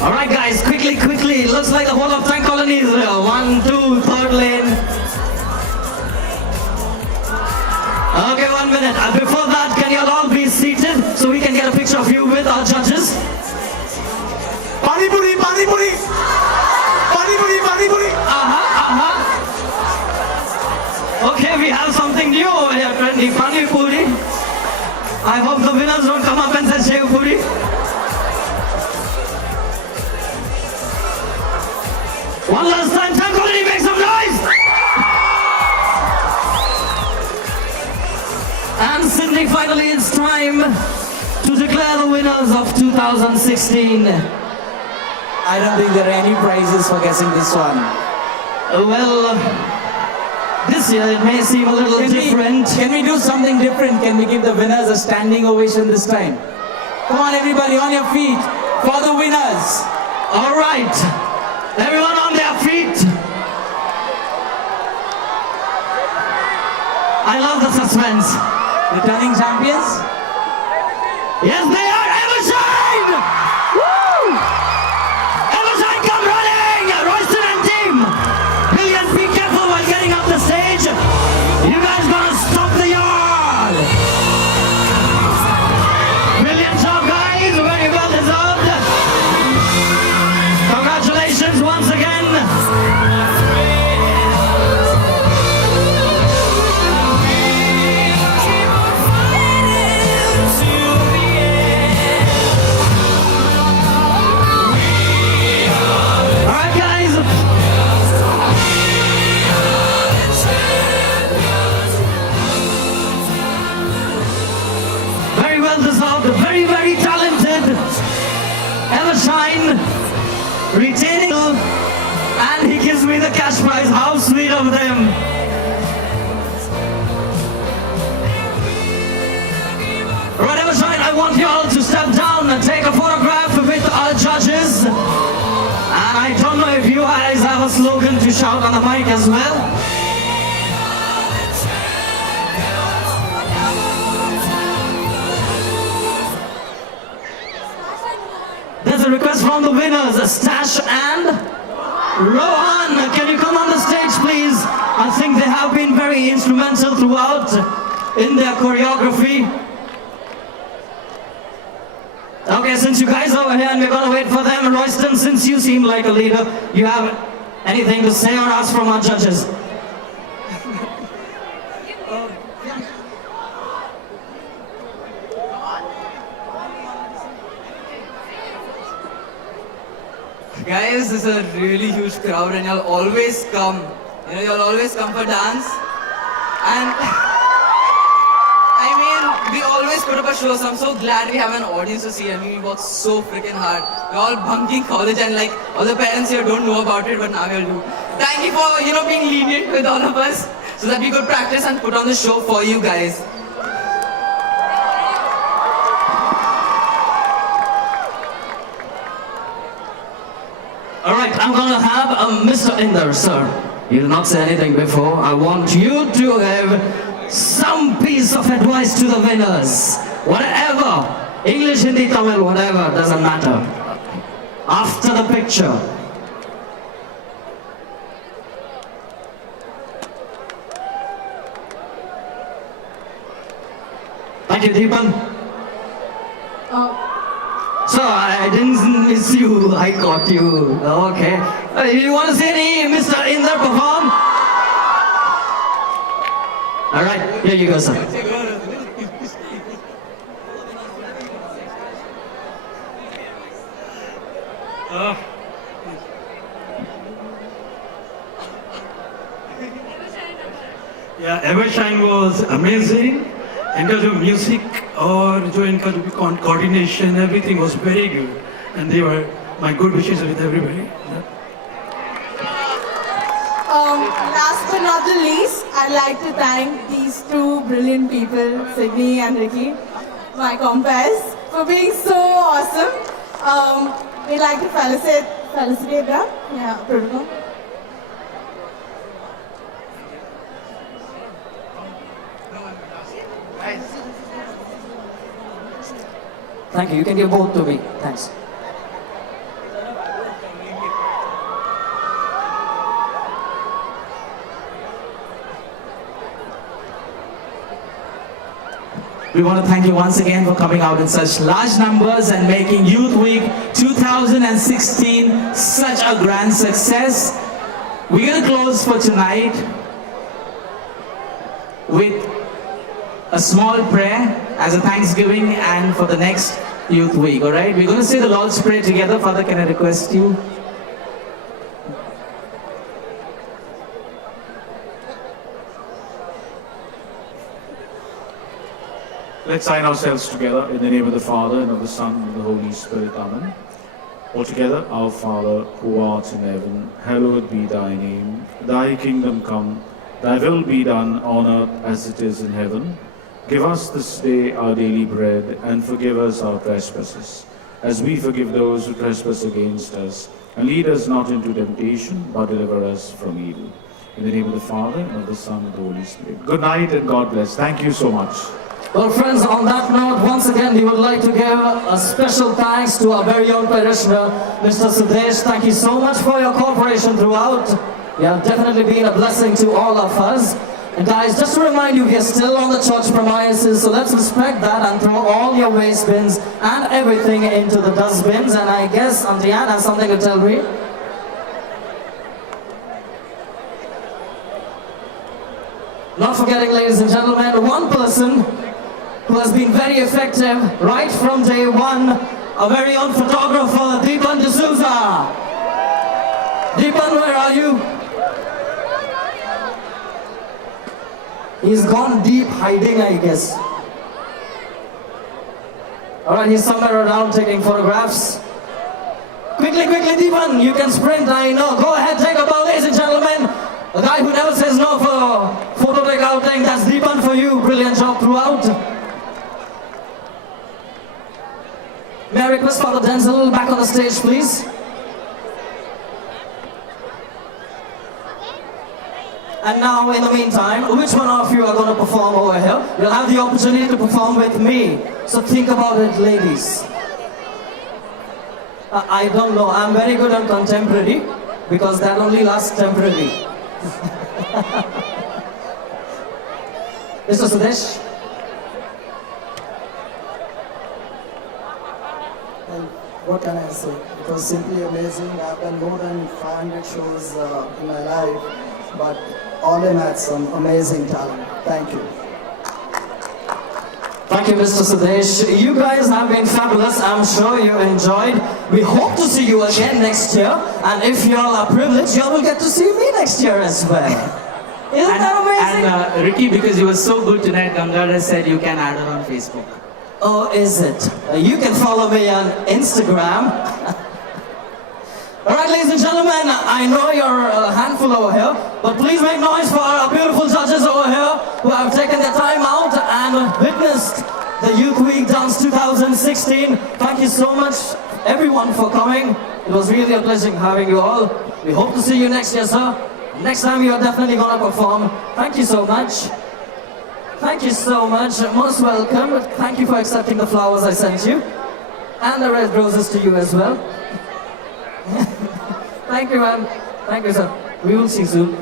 All right, guys, quickly. Looks like the whole of Tank Colony is here. 1, 2, third lane. Okay, 1 minute. Before that, can you all be seated so we can get a picture of you with our judges? Pani puri, pani puri. Pani puri, pani puri. Okay, we have something new over here, trendy. Pani puri. I hope the winners don't come up and say Shev puri. One last time, Tank Colony, make some noise! And Sydney, finally it's time to declare are the winners of 2016. I don't think there are any prizes for guessing this one. Well, this year it may seem a little different. Can we do something different? Can we give the winners a standing ovation this time? Come on, everybody, on your feet for the winners. All right, everyone on their feet. I love the suspense. Returning champions? Yes, they are Evershine! Woo! Evershine, come running! Royston and team! Brilliant, be careful while getting up the stage. You guys gonna stop the yard! Brilliant job, guys. Very well deserved. Congratulations once again. Alright, guys. Very well deserved, very, very talented. Evershine retaining, and he gives me the cash prize. How sweet of them. Right, Evershine, I want you all to step down and take a photograph with our judges. And I don't know if you guys have a slogan to shout on the mic as well. There's a request from the winners, Stash and Rohan. Can you come on the stage, please? I think they have been very instrumental throughout in their choreography. Okay, since you guys are over here and we're gonna wait for them, Royston, since you seem like a leader, you have anything to say or ask from our judges? Guys, this is a really huge crowd and you'll always come. You know, you'll always come for dance. And I mean, we always put up a show, so I'm so glad we have an audience to see. I mean, we work so freaking hard. We're all bunking college and like all the parents here don't know about it, but now you'll do. Thank you for, you know, being lenient with all of us so that we could practice and put on the show for you guys. All right, I'm gonna have Mr. Inder, sir. You did not say anything before. I want you to give some piece of advice to the winners. Whatever, English, Hindi, Tamil, whatever, doesn't matter. After the picture. Thank you, Deepan. So I didn't miss you, I caught you. Okay. You want to see any Mr. Inder perform? All right, here you go, sir. Yeah, Evershine was amazing. In terms of music or in terms of coordination, everything was very good. And they were my good wishes with everybody. Last but not the least, I'd like to thank these two brilliant people, Sydney and Ricky, my compares, for being so awesome. We'd like to felicitate them. Yeah, protocol. Thank you. You can give both to me. Thanks. We want to thank you once again for coming out in such large numbers and making Youth Week 2016 such a grand success. We're going to close for tonight with a small prayer as a thanksgiving and for the next Youth Week, all right? We're going to say the Lord's Prayer together. Father, can I request you? Let's sign ourselves together in the name of the Father, and of the Son, and of the Holy Spirit. Amen. Altogether, our Father, who art in heaven, hallowed be thy name. Thy kingdom come, thy will be done on earth as it is in heaven. Give us this day our daily bread, and forgive us our trespasses, as we forgive those who trespass against us. And lead us not into temptation, but deliver us from evil. In the name of the Father, and of the Son, and of the Holy Spirit. Good night and God bless. Thank you so much. Well, friends, on that note, once again, we would like to give a special thanks to our very own parishioner, Mr. Sudesh. Thank you so much for your cooperation throughout. You have definitely been a blessing to all of us. And guys, just to remind you, we are still on the church premises, so let's respect that and throw all your waste bins and everything into the dustbins. And I guess Auntie Anne has something to tell me. Not forgetting, ladies and gentlemen, one person who has been very effective right from day one, our very own photographer, Deepan D'Souza. Deepan, where are you? He's gone deep hiding, I guess. Alright, he's somewhere around taking photographs. Quickly, Deepan, you can sprint, I know. Go ahead, take a bow, ladies and gentlemen. A guy who never says no for photo take outing, that's Deepan for you. Brilliant job throughout. May I request Father Denzel back on the stage, please? And now, in the meantime, which one of you are going to perform over here? You'll have the opportunity to perform with me. So think about it, ladies. I don't know. I'm very good on contemporary because that only lasts temporarily. Mr. Sudesh? What can I say? It was simply amazing. I've done more than 500 shows in my life, but all of them had some amazing talent. Thank you. Thank you, Mr. Sudesh. You guys have been fabulous. I'm sure you enjoyed. We hope to see you again next year. And if you all are privileged, you all will get to see me next year as well. Isn't that amazing? And Ricky, because you were so good tonight, Gangadhar said you can add her on Facebook. Oh, is it? You can follow me on Instagram. Alright, ladies and gentlemen, I know you're a handful over here, but please make noise for our beautiful judges over here who have taken their time out and witnessed the Youth Week Dance 2016. Thank you so much, everyone, for coming. It was really a pleasure having you all. We hope to see you next year, sir. Next time you are definitely going to perform. Thank you so much. Thank you so much. Most welcome. Thank you for accepting the flowers I sent you. And the red roses to you as well. Thank you, man. Thank you, sir. We will see you soon.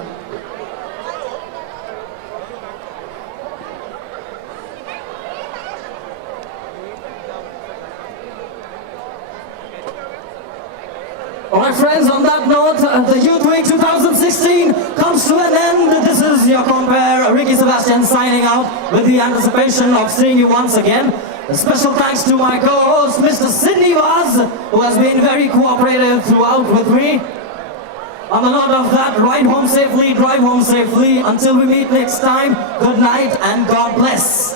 Alright, friends, on that note, the Youth Week 2016 comes to an end. This is your compere, Ricky Sebastian, signing out with the anticipation of seeing you once again. A special thanks to my co-host, Mr. Sidney Vaz, who has been very cooperative throughout with me. On the note of that, ride home safely, drive home safely. Until we meet next time, good night and God bless.